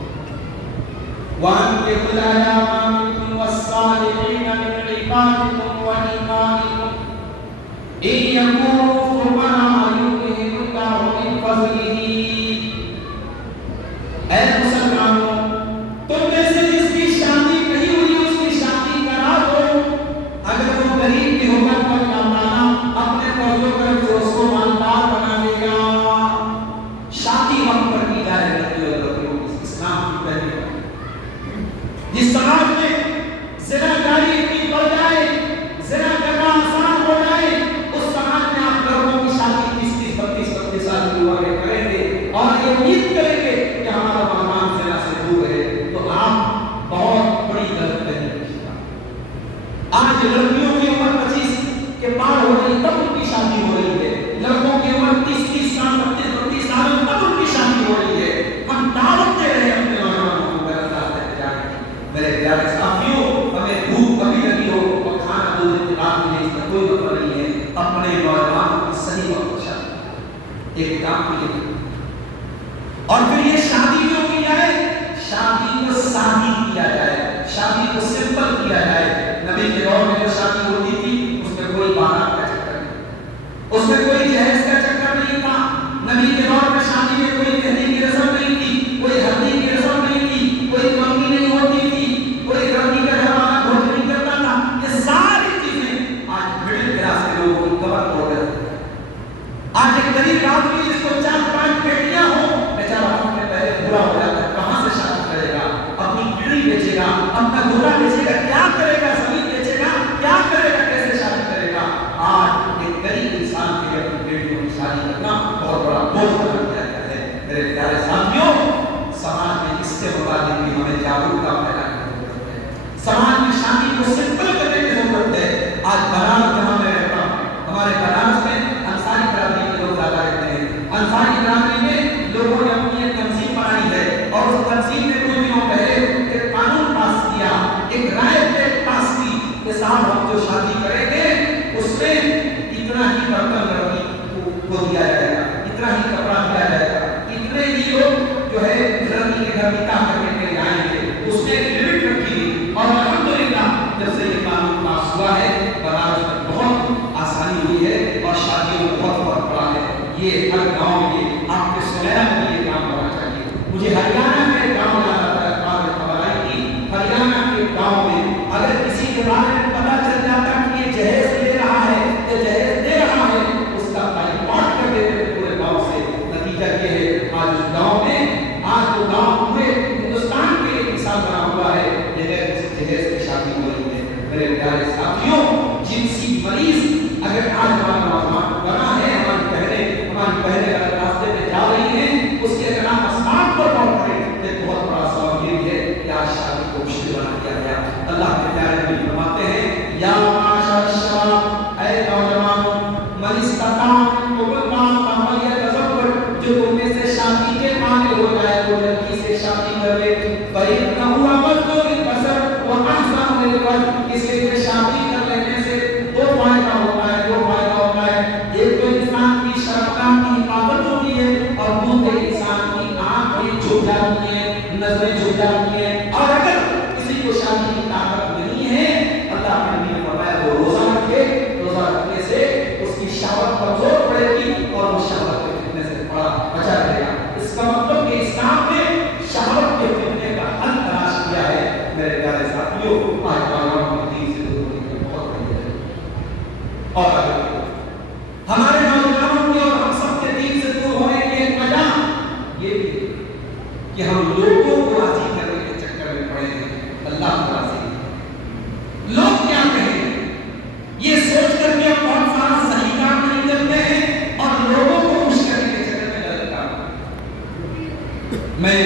وَأَنكِحُوا الْأَيَامَ مِنكُمْ وَالصَّالِحِينَ مِنْ عِبَادِكُمْ وَإِمَائِكُمْ إِن يَكُونُوا فُقَرَاءَ يُغْنِهِمُ اللَّهُ مِن فَضْلِهِ۔ اے مسلمانوں، تم میں سے جس کی شادی نہیں ہوئی اس کی شادی کرا دو، اگر وہ غریب کی حکم پر اللہ اپنے فضل و کرم سے اس کو مالدار بنا دے گا۔ شادی وقت پر کی جائے اسلام کی پہلی جس سماج میں زنا کاری اتنی بڑھ جائے، زنا کرنا آسان ہو جائے، اس سماج میں آپ لوگوں کی شادی 30 32 سال کی عمر میں کریں گے اور یہ امید کریں گے کہ ہمارا مہمان زنا سے دور ہے، تو آپ بہت بڑی غلط فہمی کا شکار۔ آج لڑکیوں کی عمر 25 کے پار ہو رہی تب ان کی شادی ہو رہی ہے، لڑکوں کی عمر 30 سال 32 سال تب ان کی شادی ہو رہی ہے۔ ہم دعوت دے رہے ہیں اپنے نوجوانوں کو میرے پیارے ساتھیوں، ہمیں بھوک کبھی لگی ہو اور کھانا 2 دن کے بعد ملے اس کا کوئی مطلب نہیں ہے۔ اپنے نوجوانوں کی صحیح وقت پر شادی ایک کام کیجیے اور پھر یہ شادی جو کی جائے، شادی کو سادی کیا جائے، شادی کو سمپل کیا جائے۔ نبی کے دور میں جو شادی ہوتی تھی اس میں کوئی بارات کا چکر نہیں، اس میں کوئی جہیز کا چکر نہیں تھا۔ نبی کے دور میں شادی میں کوئی مہندی کی رسم نہیں تھی، کوئی ہلدی کی رسم نہیں تھی، کوئی منگنی نہیں ہوتی تھی، کوئی لڑکی کا گھر والا بھوج نہیں کرتا تھا۔ یہ ساری چیزیں آج مڈل کلاس کے لوگوں کی کمر توڑ رہے ہیں۔ آج ایک غریب آدمی جس کو 4-5 بیٹیاں ہوں، بیچارہ اپنے پہلے برا ہو جاتا ہے، کہاں سے شادی کرے گا؟ اپنی کیڑی بیچے گا، اپنا گھوڑا بیچے گا، کیا کرے گا؟ زمین بیچے گا، کیا کرے گا؟ کیسے شادی کرے گا؟ آج ایک غریب انسان کے لیے اپنی بیٹیوں کی شادی کرنا بہت بڑا بوجھ بنا دیا گیا ہے۔ میرے پیارے ساتھیوں، سماج میں اس کے متعلق بھی ہمیں جاگرکتا پھیلانے کی ضرورت ہے۔ سماج میں شادی کو سمپل کرنے کی ضرورت ہے۔ آج بنارس جہاں میں رہتا ہوں، ہمارے بنارس میں انصاری برادری کے لوگ زیادہ رہتے ہیں۔ انصاری برادری میں لوگوں نے اپنی ایک تنظیم بنائی ہے اور اس تنظیم نے کچھ دنوں پہلے ایک قانون پاس کیا، ایک رائے پاس کی کہ صاحب ہم جو شادی کریں گے اس میں اتنا ہی برتن لڑکی کو دیا جائے گا، اتنا ہی کپڑا دیا جائے گا، اتنے ہی لوگ جو ہے لڑکی کے گھر نکاح کرنے کے لیے آئیں گے، اس نے ایک لمٹ رکھی ہوئی۔ اور الحمدللہ جب سے یہ قانون پاس ہوا ہے بنارس میں بہت آسانی ہوئی ہے اور شادیوں میں بہت فرق پڑا ہے۔ یہ ہر گاؤں میں آپ کے سلیرا میں یہ کام ہونا چاہیے۔ مجھے ہریانہ میں ایک گاؤں یاد آتا ہے، خبر آئی تھی ہریانہ کے گاؤں میں اگر کسی کے بارے میں پتہ چل جاتا کہ یہ جہیز لے رہا ہے، یہ جہیز دے رہا ہے، اس کا بائیکاٹ کر دیتے تھے پورے گاؤں سے۔ نتیجہ یہ ہے آج اس گاؤں میں، آج وہ گاؤں پورے ہندوستان کے لیے مثال بنا ہوا ہے، جہیز کی شادی ہو رہی ہے۔ میرے پیارے ساتھیوں، جنسی مریض اگر آج ہمارا نوجوان بنا ہے، ہماری بہنیں اگر راستے میں جا رہی ہیں، اس کے اگر آپ اسباب پر غور کریں، ایک بہت بڑا سبب یہ ہے کہ آج شادی کو مشکل بنا دیا گیا۔ اللہ کے پیارے نبی فرماتے ہیں، یا معاشر الشباب، اے نوجوانوں، من استطاع منکم الباءۃ فلیتزوج، جو تم میں سے شادی کے قابل ہو جائے وہ لڑکی سے شادی کر لے، فإنہ اغض للبصر وأحسن للفرج، اس لیے شادی کر لینے سے 2 فائدہ ہوتا ہے، 2 فائدہ ہوتا ہے۔ ایک تو انسان کی شرمگاہ کی حفاظت ہوتی ہے اور دوسرے انسان کی آنکھیں جھک جاتی ہیں، نظریں جھک جاتی ہیں۔ اور اگر کسی کو شادی کی طاقت نہیں ہے، اللہ کے نبی نے فرمایا وہ روزہ رکھے، روزہ رکھنے سے اس کی شہوت کمزور پڑے گی اور وہ شہوت کے فتنے سے بچا رہے گا۔ اس کا مطلب کہ اسلام نے شہوت کے فتنے کا حل تلاش کیا ہے۔ میرے پیارے ساتھیوں، آج نوجوانوں کی دین سے دور ہونے کی بہت بڑی ہے۔ اور اگر ہمارے نوجوانوں کی اور ہم سب کے دین سے دور ہونے کی ایک وجہ یہ بھی ہے کہ ہم لوگوں کو راضی کرنے کے چکر میں پڑے ہیں، اللہ کو راضی نہیں۔ لوگ کیا کہیں گے یہ سوچ کر کے ہم بہت سارا صحیح کام نہیں کرتے ہیں اور لوگوں کو خوش کرنے کے چکر میں غلط کام۔ میں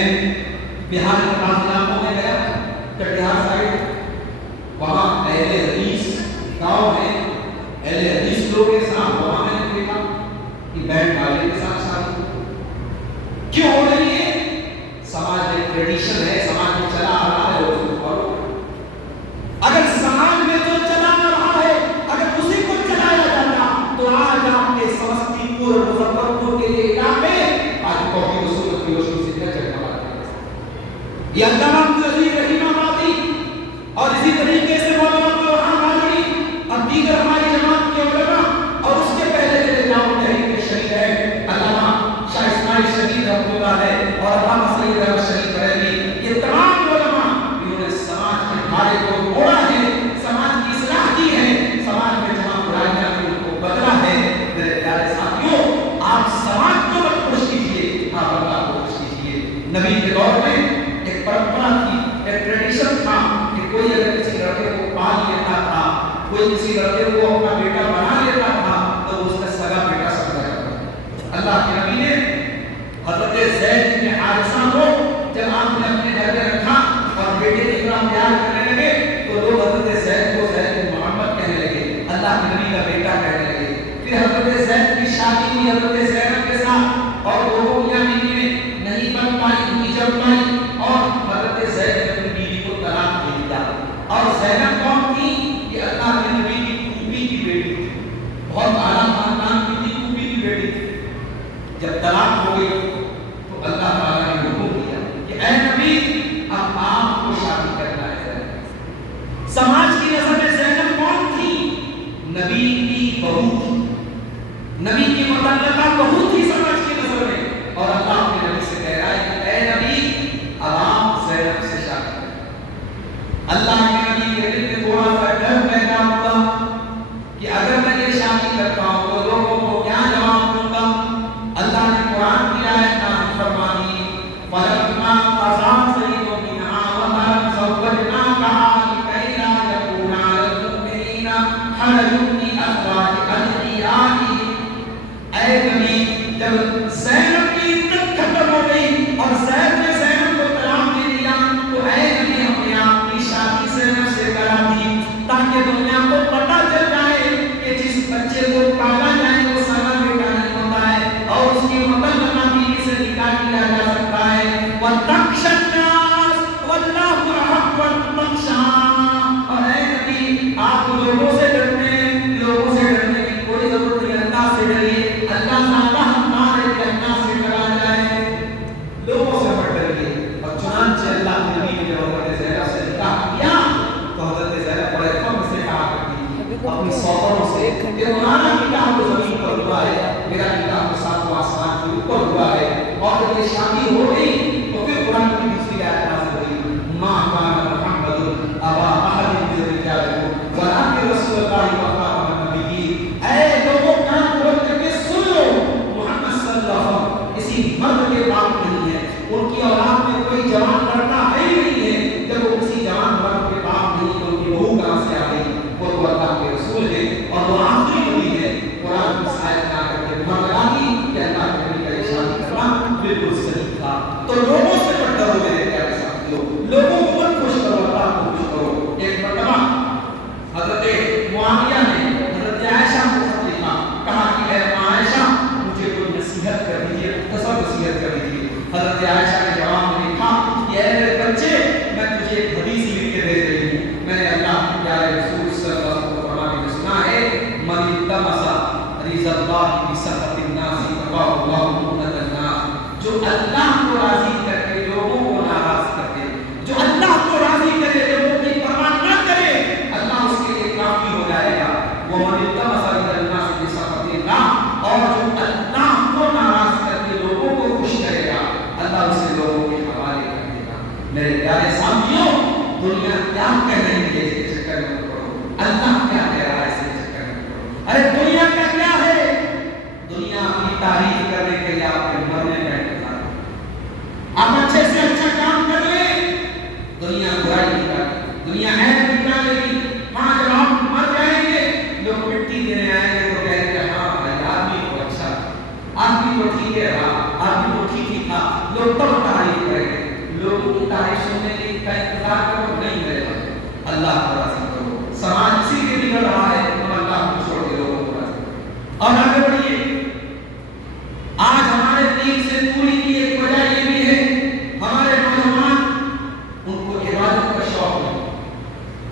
بہار کے بعض علاقوں میں گیا، کٹیہار سائڈ، وہاں اہل حدیث گاؤں ہے، اہل حدیث لوگ کے ساتھ وہاں میں نے دیکھا کہ بینڈ والے کے ساتھ شادی کیوں ہو رہی ہے؟ سماج ایک ٹریڈیشن ہے، سماج میں چلا آ رہا ہے، اس کو فالو کرو۔ اگر سماج میں جو چلا آ رہا ہے اگر اسی کو چلایا جاتا تو آج آپ کے سمستی پور مظفر پور کے یہ علاقے آج توحید و سنت نبی کے دور میں ایک پرمپرا تھی، ایک ٹریڈیشن تھا کہ کوئی اگر کسی لڑکے کو پال لیتا تھا، کوئی کسی لڑکے کو اپنا بیٹا بنا لیتا تھا تو وہ اس کا سگا بیٹا سمجھا جاتا تھا۔ اللہ کے نبی نے حضرت زید بن حارثہ کو جب آپ نے اپنے گھر میں رکھا اور بیٹے کی طرح پیار کرنے لگے تو لوگ حضرت زید کو زید بن محمد کہنے لگے، اللہ کے نبی کا بیٹا کہنے لگے۔ پھر حضرت زید کی شادی ہوئی حضرت زینب کے ساتھ اور دونوں میاں بیوی میں نہیں بن پائی، نہیں جم پائی اور حضرت زید نے اپنی بیوی کو طلاق دے دیا۔ اور زینب کون تھی؟ یہ اللہ کے نبی کی پھوپھی کی بیٹی تھی، بہت اعلیٰ خاندان کی تھی، پھوپھی کی بیٹی تھی۔ جب طلاق ہو گئی تو اللہ تعالیٰ نے حکم دیا کہ اے نبی اب آپ کو شادی کرنا ہے۔ سماج کی نظر میں زینب کون تھی؟ نبی کی بہو تھی، نبی کی مطلقہ بہو تھی سماج کی نظر میں، اور اللہ کے نبی سے کہہ رہا ہے کہ اے نبی اب آپ زینب سے شادی کریں۔ اللہ کے نبی کے دل میں تھوڑا سا ڈر پیدا ہوا کہ اگر میں یہ شادی کرتا ہوں تو لوگوں کو کیا جواب دوں گا۔ اللہ نے قرآن کی آیت نازل فرمائی فَلَمَّا قَضَىٰ زَيْدٌ مِنْهَا وَطَرًا زَوَّجْنَاكَهَا لِكَيْ لَا يَكُونَ عَلَى الْمُؤْمِنِينَ حَرَجٌ فِي أَزْوَاجِ أَدْعِيَائِهِمْ۔ اے نبی جب زینب کی عدت ختم ہو گئی اور زید نے زینب کو طلاق دے دیا تو اے نبی ہم نے آپ کی شادی زینب سے کرا دی تاکہ دنیا کو پتہ چل جائے کہ جس بچے کو پالا جائے وہ سگا بیٹا نہیں ہوتا ہے اور اس کی مطلقہ بیوی سے نکاح کیا جا سکتا ہے۔ وَتَخْشَى النَّاسَ وَاللَّهُ أَحَقُّ أَن تَخْشَاهُ۔ اور اے نبی آپ لوگوں سے ڈرتے ہیں، لوگوں سے ڈرنے کی کوئی ضرورت نہیں، اللہ سے ڈریے، اللہ زیادہ حقدار ہے کہ اللہ سے ڈرا جائے، لوگوں سے مت ڈریے۔ اور چنانچہ اللہ کے نبی نے جب حضرت زینب سے نکاح کیا تو حضرت زینب بڑے فخر سے کہا کرتی تھی اپنی سوتروں سے کہ تمہارا نکاح تو زمین پر ہوا ہے، میرا نکاح تو ساتواں آسمان کے اوپر ہوا ہے۔ اور جب یہ شادی ہو گئی تو پھر قرآن کی دوسری آیت نازل ہوئی مَا كَانَ مُحَمَّدٌ أَبَا أَحَدٍ مِّن رِجَالِكُمْ وَلَٰكِنَّ رَسُولَ اللَّهِ وَخَاتَمَ النَّبِيِّينَ۔ اے لوگوں کان کھول کر کے سن لو، محمد صلی اللہ علیہ وسلم کسی مرد کے باپ نہیں ہے، ان کی اولاد میں کوئی جوان لڑکا ہے ہی نہیں ہے۔ جب وہ کسی جوان مرد کے باپ نہیں تو ان کی بہو کہاں سے آ گئی؟ وہ تو اللہ کے رسول ہے اور وہ آخری نبی ہے۔ قرآن کی آیت میں آ کر کے بتا دی کہ اللہ کے نبی کا یہ شادی کرنا بالکل صحیح تھا۔ تو لوگوں سے مت ڈرو میرے پیارے ساتھیوں، لوگوں کو مت خوش کرو، اللہ کو خوش کرو۔ ایک مرتبہ حضرت معاویہ نے حضرت عائشہ کو خط لکھا، کہا کہ اے عائشہ مجھے کوئی نصیحت کر دیجیے، مختصر نصیحت کر دیجیے۔ حضرت عائشہ نے جواب میں لکھا کہ اے میرے بچے میں تجھے ایک حدیث لکھ کے دے رہی ہوں، میں نے اللہ کے پیارے رسول صلی اللہ علیہ وسلم فرماتے ہوئے سنا ہے من التمس رضا اللہ بسخط الناس کفاہ اللہ مؤنة الناس۔ جو اللہ کو راضی کر کے لوگوں کو ناراض کر دے، جو اللہ کو راضی کرے لوگوں کی پرواہ نہ کرے، اللہ اس کے لیے کافی ہو جائے گا۔ ومن التمس رضا الناس بسخط اللہ، اور جو اللہ کو ناراض کر کے لوگوں کو خوش کرے گا اللہ اسے لوگوں کے حوالے کر دے گا۔ میرے پیارے ساتھیوں، دنیا کیا کہہ رہی ہے اس کے چکر میں پڑو، اللہ کیا کہہ رہا ہے اس کے چکر میں پڑو۔ ارے دنیا کا کیا ہے؟ دنیا اپنی تعریف کرنے کے لیے آپ کے مرنے کا انتظار ہے۔ آپ اچھے سے اچھا کام کر لیں، دنیا برائی نہیں کرتی، دنیا عیب نکالے گی۔ ہاں جب آپ مر جائیں گے لوگ مٹی دینے آئیں گے تو کہیں گے ہاں بھائی آدمی تو اچھا تھا، آدمی تو ٹھیک ہے رہا، آدمی تو ٹھیک ہی تھا، لوگ تب تعریف کریں گے۔ لوگوں کی تعریف سننے کا انتظار کرو، نہیں کرے گا، اللہ کو راضی کرو۔ سماج اسی کے بگڑ رہا ہے، تم اللہ کو چھوڑ کے لوگوں کو راضی کرو۔ اور آگے بڑھیے، آج ہمارے دین سے دوری کی ایک وجہ یہ بھی ہے ہمارے نوجوان ان کو عبادت کا شوق ہے۔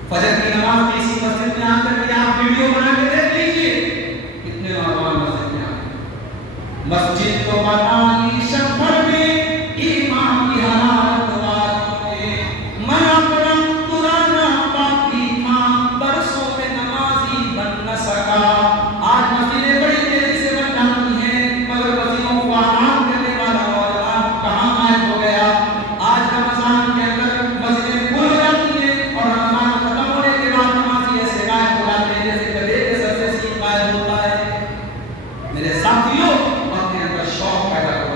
فجر کی نماز میں اسی مسجد میں آ کر کے آپ ویڈیو بنا کے دیکھ لیجیے کتنے نوجوان مسجد میں آتے ہیں۔ مسجد کو بنا لی شہر میں ایمان کی حالت والوں نے، من اپنا پرانا باقی تھا برسوں میں نمازی بن نہ سکا۔ آج مسجدیں بڑی تیزی سے بن جاتی ہیں مگر مسجدوں کو آرام کرنے والا نوجوان کہاں غائب ہو گیا۔ آج رمضان کے اندر مسجدیں کھل جاتی ہیں اور رمضان ختم ہونے کے بعد نمازی ایسے غائب ہو جاتے ہیں جیسے گدھے کے سر سے سینگ غائب ہوتا ہے۔ میرے ساتھیوں، اپنے اندر شوق پیدا کرو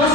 10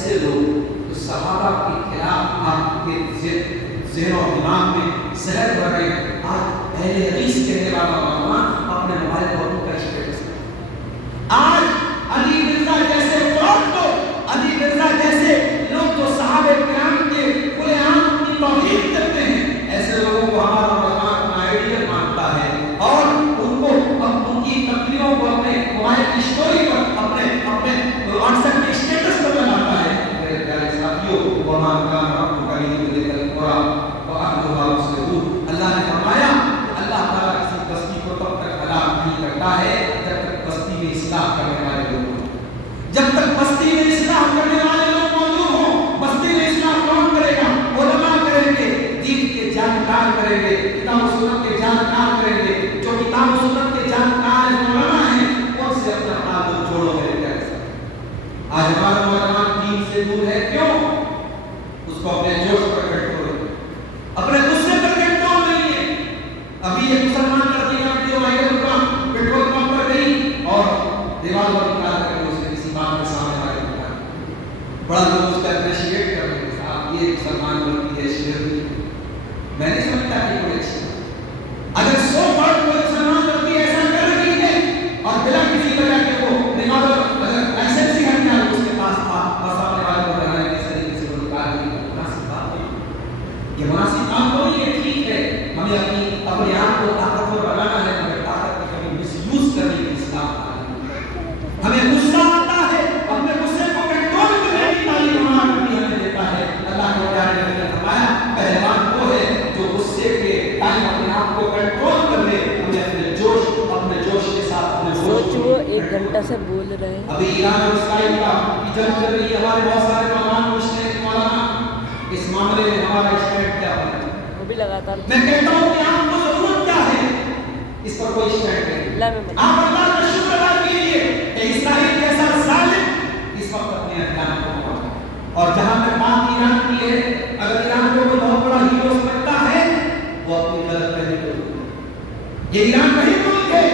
ایسے لوگ جو صحابہ کے خلاف آپ کے ذہن و دماغ میں زہر بھر رہے ہیں، آج اہل حدیث کہنے والا علماء اپنے موبائل فون کا اسٹیٹس آج علی مرزا جیسے فراڈ لوگ، علی مرزا جیسے لوگ جو صحابہ کرام کے کھلے عام کی توہین کرتے ہیں، ایسے لوگوں کو ہمارا رحمان اپنا آئیڈیل مانتا ہے اور ان کو ان کی تقریروں کو اپنے موبائل کی اسٹوری پر اپنے واٹس ایپ کے اسٹیٹس پر لگاتا ہے۔ میرے پیارے ساتھیوں، وما کان ربک لیہلک القری واہلھا مصلحون، اللہ نے فرمایا کہ اللہ تعالیٰ کسی بستی کو تب تک ہلاک نہیں کرتا ہے جب تک بستی میں اصلاح کرنے والے لوگ ہوں۔ جب تک بستی میں اصلاح کرنے والے لوگ موجود ہوں، بستی میں اصلاح کون کرے گا؟ علماء کریں گے، دین کے جانکار کریں گے، کتاب و سنت کے جانکار کریں گے۔ جو کتاب و سنت کے جانکار علماء ہیں ان سے اپنا تعلق جوڑو میرے پیارے ساتھ۔ آج ہمارا نوجوان دین سے دور ہے، کیوں؟ اس کو اپنے جوش پر کنٹرول، اپنے غصے پر کنٹرول نہیں ہے۔ ابھی ایک مسلمان لڑکی کا ویڈیو وائرل ہوا، پیٹرول پمپ پر گئی اور دیوار پر نکال کر کے اس نے کسی بات کے سامنے وائرل کیا۔ بڑا لوگ اس کا اپریشیٹ کر رہے ہیں، صاحب یہ مسلمان لڑکی ہے، شیر۔ میں نہیں سمجھتا کہ کوئی اچھی اگر 100 بار کوئی مسلمان لڑکی ایسا کر رہی ہے اور بلا کسی وجہ کے وہ ریوالور اگر لائسنس ہی ہتھیار اس کے پاس تھا اور سامنے والے کو بنانے کے طریقے سے وہ نکال دی، مناسب بات نہیں، یہ مناسب کام تو نہیں ہے۔ ٹھیک ہے، ہمیں اپنے آپ کو طاقتور بنانا ہے، مگر طاقت کا کبھی مس یوز کرنے کی اصلاح ہمیں غصہ آتا ہے، اپنے غصے کو کنٹرول کرنے کی تعلیم ہمیں دیتا ہے۔ اللہ کے پیارے نبی نے فرمایا پہلوان وہ ہے جو غصے کے ٹائم اپنے آپ کو کنٹرول کر لے، ہمیں اپنے جوش کے ساتھ اپنے سوچ وہ 1 گھنٹہ سے بول رہے ہیں۔ ابھی ایران اور اسرائیل کا جنگ چل رہی ہے، ہمارے بہت سارے نوجوان پوچھتے ہیں کہ مولانا اس معاملے میں ہمارا اسٹینڈ کیا ہے؟ وہ بھی لگاتار میں کہتا ہوں کہ آپ کو ضرورت کیا ہے، اس پر کوئی اسٹینڈ نہیں۔ آپ اللہ کا شکر ادا کیجیے کہ اسرائیل جیسا ظالم اس وقت اپنے احکام کو مانتا، اور جہاں تک بات ایران کی ہے، اگر ایران کو کوئی بہت بڑا ہیرو سمجھتا ہے وہ اپنی غلط فہمی کو، یہ ایران کا ہی ملک ہے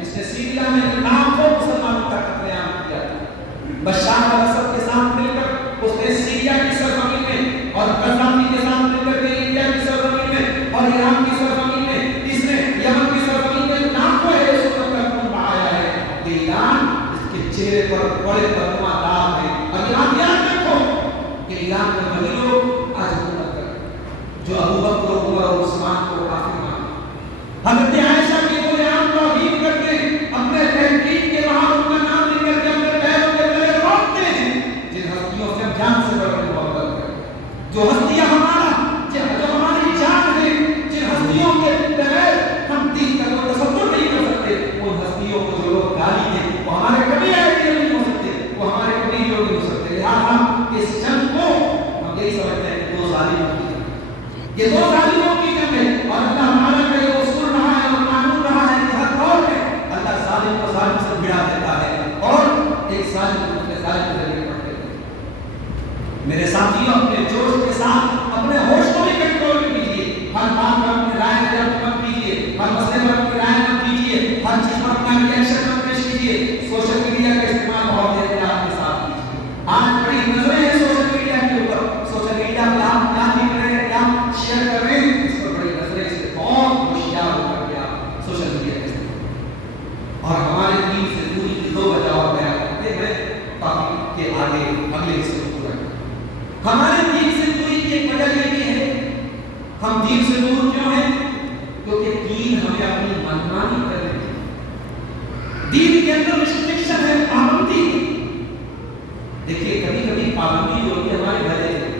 جس نے سیریا میں لاکھوں مسلمانوں کا قتل عام کیا تھا۔ بشار الاسد کے ساتھ مل کر اس نے سیریا کی سرزمین میں اور قذافی کے ساتھ مل کر کے انڈیا کی سرزمین میں اور ایران کی سرزمین میں، اس نے یمن کی سرزمین میں لاکھوں اہل سنت کا خون بہایا ہے۔ ایران اس کے چہرے پر بڑے بدنما داغ ہیں، اور یاد رکھو کہ ایران میں وہی لوگ آج حکومت کر جو ابو بکر اور عمر اور عثمان کو کافر مانا، حضرت عائشہ کی قرآن توہین کرتے ہیں، اپنے تحقیق کے باہر ان کا نام لے کر کے اپنے پیروں کے تلے روکتے ہیں، جن ہستیوں سے جان سے بڑھ کر محبت کرتے ہیں، جو ہستیاں جو ہماری جان ہے، جن ہستیوں کے بغیر ہم دین کا کوئی تصور نہیں کر سکتے، ان ہستیوں کو جو لوگ گالی دیں وہ ہمارے کبھی آئیڈیل نہیں ہو سکتے، وہ ہمارے کبھی ہیرو نہیں ہو سکتے۔ لہٰذا اس جنگ کو ہم یہی سمجھتے ہیں کہ 2 ظالموں کی جنگ، یہ 2 ظالموں کی جنگ ہے، اور اللہ ہمارا کا یہ اصول رہا ہے اور قانون رہا ہے کہ ہر دور میں اللہ ظالم کو ظالم سے بھڑا دیتا ہے اور ایک ظالم کو دوسرے ظالم کے ذریعے پڑھ دیتا ہے۔ میرے ساتھیوں، اپنے جوش کے ساتھ اپنے ہوش کو بھی کنٹرول کیجیے، ہر بات پر اپنی رائے درج مت کیجیے، ہر مسئلے پر اپنی رائے مت کیجیے، ہر چیز پر اپنا ریئیکشن مت پیش کیجیے۔ سوشل میڈیا کا استعمال بہت احتیاط کے ساتھ کیجیے۔ آج بڑی نظریں ہیں سوشل میڈیا کے اوپر، سوشل میڈیا پہ آپ کیا دیکھ رہے ہیں، کیا شیئر کر رہے ہیں، اس پر بڑی نظریں، اس سے بہت ہوشیار ہو کر کے آپ سوشل میڈیا کا استعمال، اور ہمارے دین سے دوری کی 2 وجہ اور بیان کرتے ہیں تاکہ کے آگے اگلے حصے کو پورا کریں۔ ہمارے دین سے دوری کی ایک وجہ یہ بھی ہے، ہم دین سے دور کیوں ہیں؟ کیونکہ دین ہمیں اپنی منمانی کرنے کی، دین کے اندر ریسٹرکشن ہے، پابندی۔ دیکھیے کبھی کبھی پابندی جو ہوتی ہے ہمارے بھلے سے،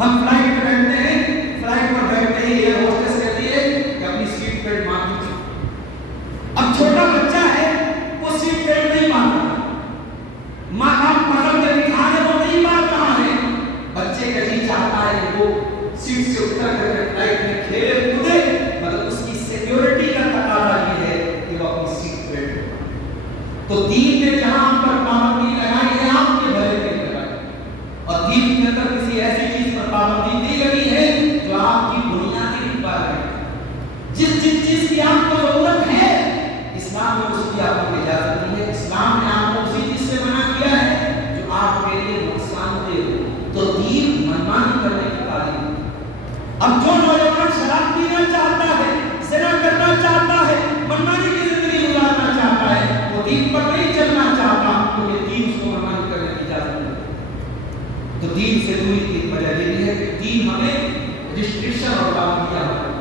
ہم فلائٹ پہ بیٹھتے ہیں، فلائٹ پر بیٹھتے ہی ایئر ہوسٹس کہتی ہے کہ اپنی سیٹ بیلٹ باندھ لیجیے۔ اب چھوٹا بچہ ہے وہ سیٹ بیلٹ نہیں باندھ رہا، ماں باپ پکڑ کے دکھا رہے وہ نہیں باندھ رہا ہے، بچے کا جی چاہتا ہے کہ وہ سیٹ سے اتر کر کے فلائٹ میں کھیلے کودے، مگر اس کی سیکیورٹی کا تقاضا یہ ہے کہ وہ اپنی سیٹ بیلٹ باندھے۔ تو دین نے جہاں پر پابندی لگائی ہے آپ کے بھلے کے لیے لگائی، اور دین کے اندر کسی ایسی چیز پر پابندی نہیں لگی ہے جو آپ کی بنیادی ریکوائرمنٹ ہے۔ جس چیز کی آپ کو ضرورت ہے اسلام میں اس کی آپ کو اجازت دی ہے۔ اسلام نے آپ کو اسی چیز سے منع کیا ہے جو آپ کے لیے نقصان دہ تو دین منمانی کرنے کی تعلیم. اب جو نوجوان شراب پینا چاہتا ہے، زنا کرنا چاہتا ہے، منمانی کی زندگی گزارنا چاہتا ہے، وہ دین پر نہیں چلنا چاہتا، کیونکہ دین اس کو منمانی کرنے کی اجازت نہیں. تو دین سے دوری کی وجہ یہ بھی ہے کہ دین ہمیں ریسٹرکشن اور پابندیاں ہے.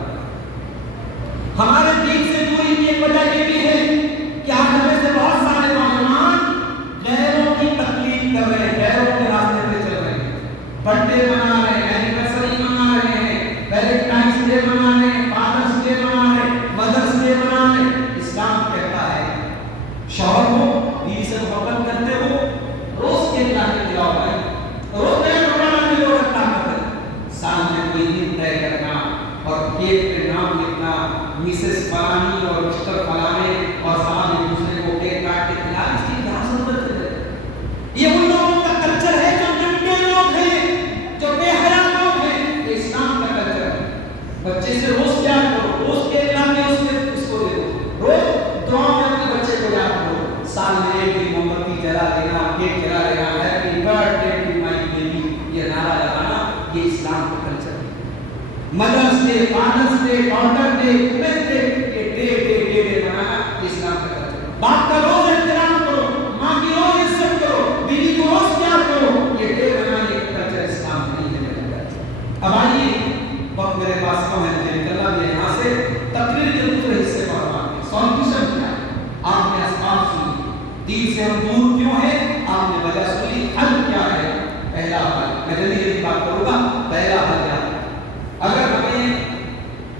ہمارے دین سے دوری کی ایک وجہ یہ بھی ہے کہ آج ہمیں سے بہت سارے نوجوان غیروں کی تقلید کر رہے ہیں، غیروں کے راستے پہ چل رہے ہیں، برتھ ڈے منا رہے ہیں، اینیورسری منا رہے ہیں، ویلنٹائنس ڈے منا رہے ہیں، فادرس ڈے منا رہے ہیں، مدرس ڈے منا رہے ہیں. اسلام کہتا ہے شوہر کو بیوی سے محبت کرتے ہو روز کے کھلا کے کھلاؤ بھائی، روز نیا کپڑا لانے کی ضرورت طاقت ہے. سال میں کوئی دن طے کرنا اور کیک پہ نام لکھنا، مسز فلانی اور مسٹر فلانے اور صاحب ایک دوسرے کو کیک کاٹ کے کھلا، اس کی کیا ضرورت ہے؟ یہ ان لوگوں کا کلچر ہے جو گندے لوگ ہیں، جو بے حیا لوگ ہیں. یہ اسلام کا کلچر ہے. بچے سے روز پیار کرو، روز کیک لا کے اس کو دے دو، روز دعا میں اپنے بچے کو یاد کرو. سال میں ایک دن موم بتی جلا دینا، کیک جلا دینا، happy birthday to my baby, یہ نعرہ لگانا، یہ اسلام کا کلچر ہے. Mother's day, father's day, daughter day, women's day, یہ ڈے منانا اسلام کا کلچر ہے. باپ کا روز احترام کرو، ماں کی روز عزت کرو، بیوی کو روز پیار کرو، یہ ڈے منانے کا کلچر اسلام نہیں ہے. اب آئیے، وقت میرے پاس کم ہے، مجھے نکلنا بھی ہے یہاں سے. تقریر کے دوسرے حصے پر آتے ہیں. سولوشن کیا ہے؟ آپ نے اسباب سنی، دین سے ہم دور کیوں ہیں، آپ نے وجہ سنی، حل کیا ہے؟ پہلا حل، میں جلدی جلدی بات کروں گا. پہلا حل کیا ہے؟ اگر ہمیں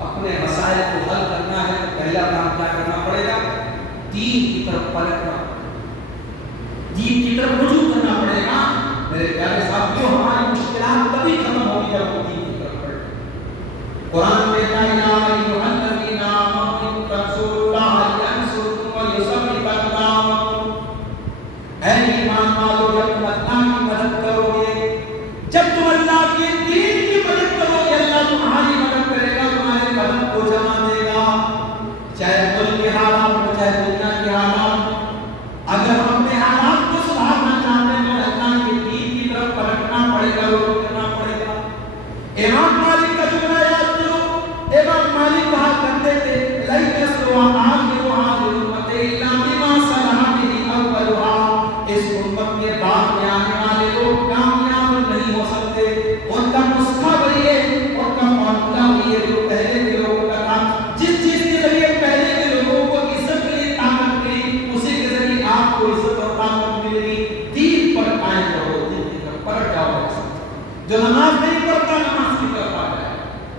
اپنے مسائل کو حل کرنا ہے تو پہلا کام کیا کرنا پڑے گا؟ دین کی طرف پلٹنا، دین کی طرف رجوع کرنا پڑے گا. میرے پیارے ساتھیوں، ہماری مشکلات تبھی ختم ہوگی جب ہم دین کی طرف پلٹیں. قرآن میں کہا یا ایھا الذین آمنوا ان تنصروا اللہ ینصرکم ویثبت اقدامکم. اے ایمان والو، جب تم اللہ کی مدد کرو گے، جب تم اللہ کے دین کی مدد کرو گے، اللہ تمہاری مدد کرے گا، تمہارے قدم کو جما دے گا. چاہے ملک کے حالات ہو، چاہے دنیا کے حالات. اگر ہم اپنے حالات کو سدھارنا چاہتے ہیں تو اللہ کے دین کی طرف پلٹنا پڑے گا، رجوع کرنا پڑے گا. امام مالک کا جملہ یاد کرو. امام مالک کہا کرتے تھے لَن يَسْلُوَ آخِرُ هَٰذِهِ الْأُمَّةِ إِلَّا بِمَا صَلَحَ بِهِ أَوَّلُهَا. اس امت کے بعد میں آنے والے لوگ کامیاب نہیں ہو سکتے. ان کا نسخہ وہی ہے، ان کا فارمولہ وہی ہے جو پہلے کے لوگوں کا تھا. جس چیز کے ذریعے پہلے کے لوگوں کو عزت ملی، طاقت ملی، اسی کے ذریعے آپ کو عزت اور طاقت ملے گی. دین پر قائم رہو، دین کی طرف پلٹ جاؤ. جو نماز نہیں پڑھتا نماز کی طرف آ جائے،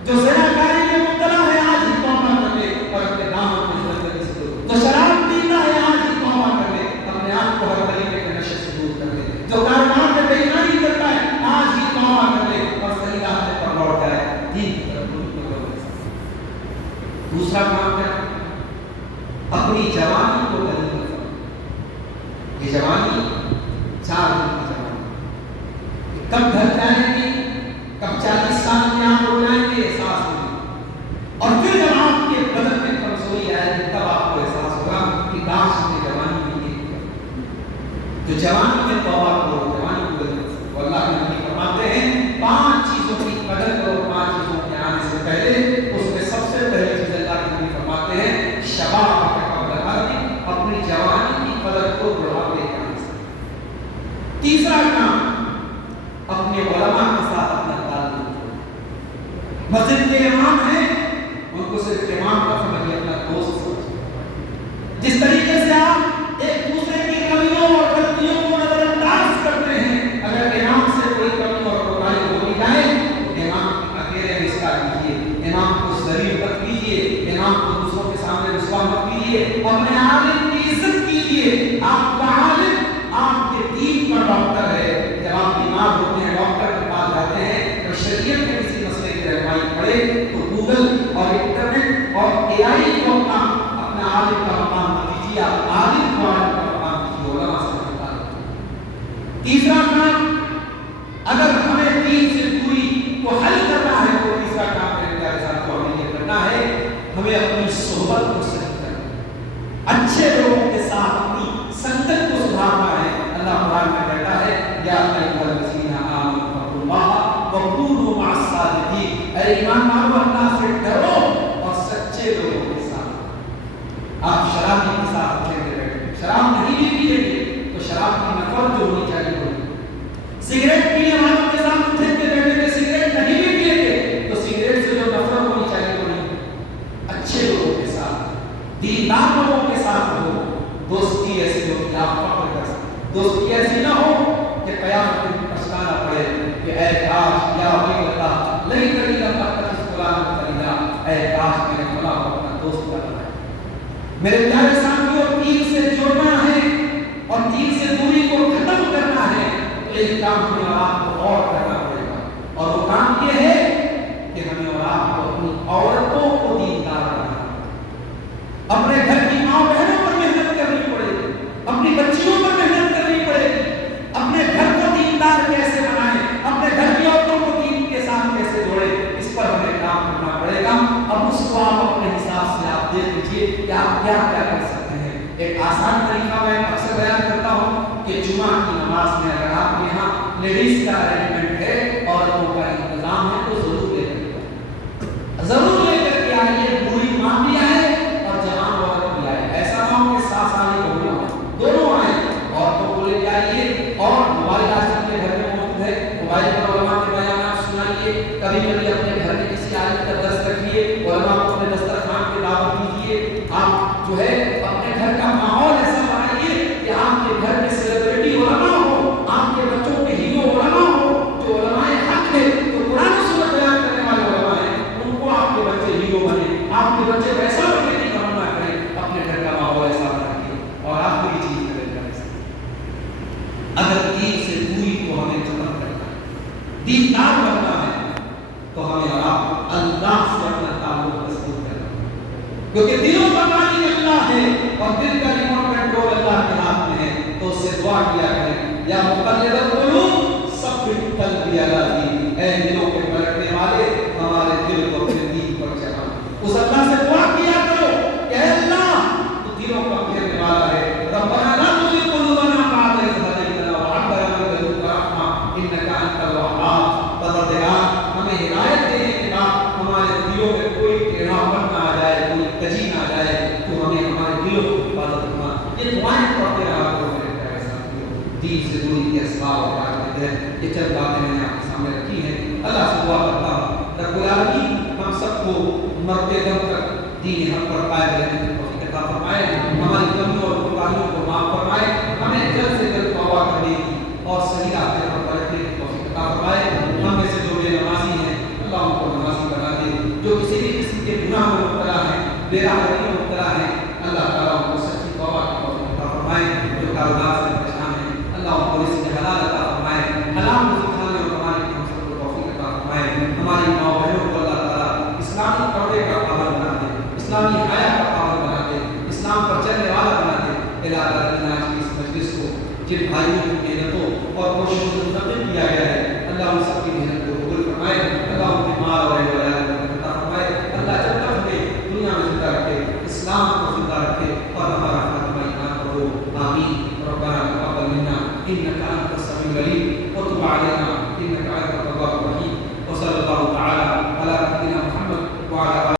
جو زناکاری میں مبتلا ہے آج ہی توبہ کر لے اور اپنے دامن میں زندگی سے دور. جو شراب پیتا ہے آج ہی توبہ کر لے، اپنے آپ کو ہر طریقے کے نشے سے دور کر لے. جو کاروبار میں بے ایمانی کرتا ہے آج ہی توبہ کر لے اور صحیح راستے پر لوٹ جائے، دین کی طرف رجوع کرے. دوسرا کام کیا؟ اپنی جوانی کو غنیمت سمجھو. یہ جوانی 4 دن کی جوانی، کب ڈھل جائے گی، کب 40 سال میں آپ ہو جائیں گے احساس نہیں. اور پھر جب آپ کے بدن میں کمزوری آئے گی تب آپ کو احساس ہوگا کہ کاش میں جوانی میں یہ کیا. تو جوانی میں توبہ کرو، جوانی کو غنیمت. اللہ کے نبی فرماتے ہیں 5 چیزوں کی قدر کرو 5 چیزوں کے آنے سے پہلے. اس میں سب سے پہلی چیز اللہ کے نبی فرماتے ہیں شباب قبل حرم، اپنی جوانی کی قدر کو بڑھاپے کے آنے سے. تیسرا کام، اپنے علماء کے ساتھ اپنا تعلق. سگریٹ پینے والوں کے ساتھ اٹھیں گے بیٹھیں گے، سگریٹ نہیں بھی پیئیں گے تو سگریٹ سے جو نفرت ہونی چاہیے وہ نہیں، اچھے لوگوں کے ساتھ، دیندار لوگوں کے ساتھ ہو، دوستی ایسی ہو کہ آپ فخر کر سکیں، دوستی ایسی نہ ہو کہ قیامت میں پچھتانا پڑے کہ اے کاش یا ویلتا لیتنی لم اتخذ فلانا خلیلا، اے کاش میں نے فلاں کو اپنا دوست بنایا۔ میرے پیارے ساتھیوں، دین سے جڑنا ہے اور دین سے دوری کو ختم کرنا ہے تو ایک کام ہمیں اور آپ کو اور کرنا پڑے گا، اور وہ کام یہ ہے کہ ہمیں اور آپ کو اپنی عورتوں کو دیندار بنانا، اپنے گھر کی ماں بہنوں پر محنت کرنی پڑے گی، اپنی بچیوں پر محنت کرنی پڑے گی، اپنے گھر کو دیندار کیسے بنائیں، اپنے گھر کی عورتوں کو دین کے ساتھ کیسے جوڑیں، اس پر ہمیں کام کرنا پڑے گا۔ اب اس کو آپ اپنے حساب سے آپ دیکھ لیجیے کہ آپ کیا کیا کر سکتے ہیں۔ ایک آسان طریقہ میں اکثر بیان کرتا ہوں کہ جمعہ کی نماز میں اگر آپ کے یہاں لیڈیز کا ارینجمنٹ ہے اور عورتوں کا انتظام ہے تو ضرور لے کر کے آئیے، بوڑھی ماں بھی آئے اور جوان عورت بھی آئے، ایسا نہ ہو کہ 7 سال ہی دونوں آئے، عورتوں کو لے کے آئیے، اور موبائل آج کل کے گھر میں موجود ہے، موبائل پر علماء کے بیانات سنائیے، کبھی کبھی اپنے گھر میں کسی آیت کا درس رکھیے، علماء کو اپنے دسترخوان پہ دعوت دیجیے، آپ جو ہے اپنے گھر کا ماحول ایسا بنائیے کہ آپ کے گھر میں سیلیبریٹی علماء ہو، آپ کے بچوں کے ہیرو علماء ہو، جو علماء حق ہے، جو قرآن و سنت بیان کرنے والے علماء ہیں، ان کو آپ کے بچے ہیرو بنے، آپ کے بچے ویسا بننے کی تمنا کریں، اپنے گھر کا ماحول ایسا بنائیے۔ اور آخری چیز اگر دین سے دوری کو ہمیں ختم کرنا ہے، دیندار بننا ہے، تو ہمیں اور آپ اللہ سے اپنا تعلق مضبوط کرنا ہے، کیونکہ دلوں کا مالک اللہ ہے اور دل کا ریموٹ کنٹرول اللہ کے ہاتھ میں ہے۔ تو اس سے دعا کیا کریں، یا مقلب القلوب ثبت قلبی علی دینک، اے دلوں کے پلٹنے والے ہمارے دل کو اپنے دین پر جما۔ اس اللہ سے دعا کیا کرو کہ اے اللہ تو دلوں کا پھیرنے والا ہے، ربنا لا تزغ قلوبنا بعد إذ هديتنا وهب لنا من لدنك رحمة إنك أنت الوهاب۔ پروردگار ہمیں ہدایت دینے کے بعد ہمارے دلوں میں کوئی ٹیڑھا پن نہ آ جائے، کوئی کجی نہ آ جائے، تو ہمیں ہمارے دلوں کی حفاظت کرنا۔ یہ دعائیں پڑھتے رہا کرو میرے پیارے ساتھیوں، دین سے دوری کے اسباب اور علاج ہے۔ یہ چند باتیں میں نے آپ کے سامنے رکھی ہیں۔ اللہ سے دعا کرتا ہوں رب العالمین ہم سب کو مرتے دم تک دین حق پر قائم رہنے کی توفیق عطا فرمائے، ہماری کمیوں اور کوتاہیوں کو معاف فرمائے، ہمیں جلد سے جلد توبہ کرنے کی اور صحیح راستے پر پلٹنے کی توفیق عطا فرمائے۔ ہم میں سے جو بے نمازی ہیں اللہ ان کو نمازی بنا دے، جو کسی بھی قسم کے گناہ میں مبتلا ہیں، بے راہی میں مبتلا ہیں، اللہ تعالیٰ ان کو سچی توبہ کی توفیق عطا فرمائے۔ جو کاروبار سے پریشان ہیں اللہ ان کو رزق حلال عطا فرمائے، حلال رزق کھانے اور کمانے کی ہم سب کو توفیق عطا فرمائے۔ ہماری ماں بہنوں کو اللہ تعالیٰ اسلامی پردے کا پابند بنا دے، اسلامی حیا کا پابند بنا دے، اسلام پر چلنے والا بنا دے۔ الہ تعالیٰ آج کی اس مجلس کو جن بھائیوں کی محنتوں اور کوششوں سے منتخب کیا گیا ہے اللہ ان سب کی محنت کو قبول فرمائے، اللہ ان کے مال اور اہل عیال کو عطا فرمائے۔ اللہ جب تک ہمیں دنیا میں زندہ رکھے، اسلام کو زندہ رکھے اور ہمارا خاتمہ ایمان پر ہو، آمین۔ ربنا تقبل منا انك انت السميع العليم وتب علينا انك انت التواب الرحيم، وصلى الله تعالى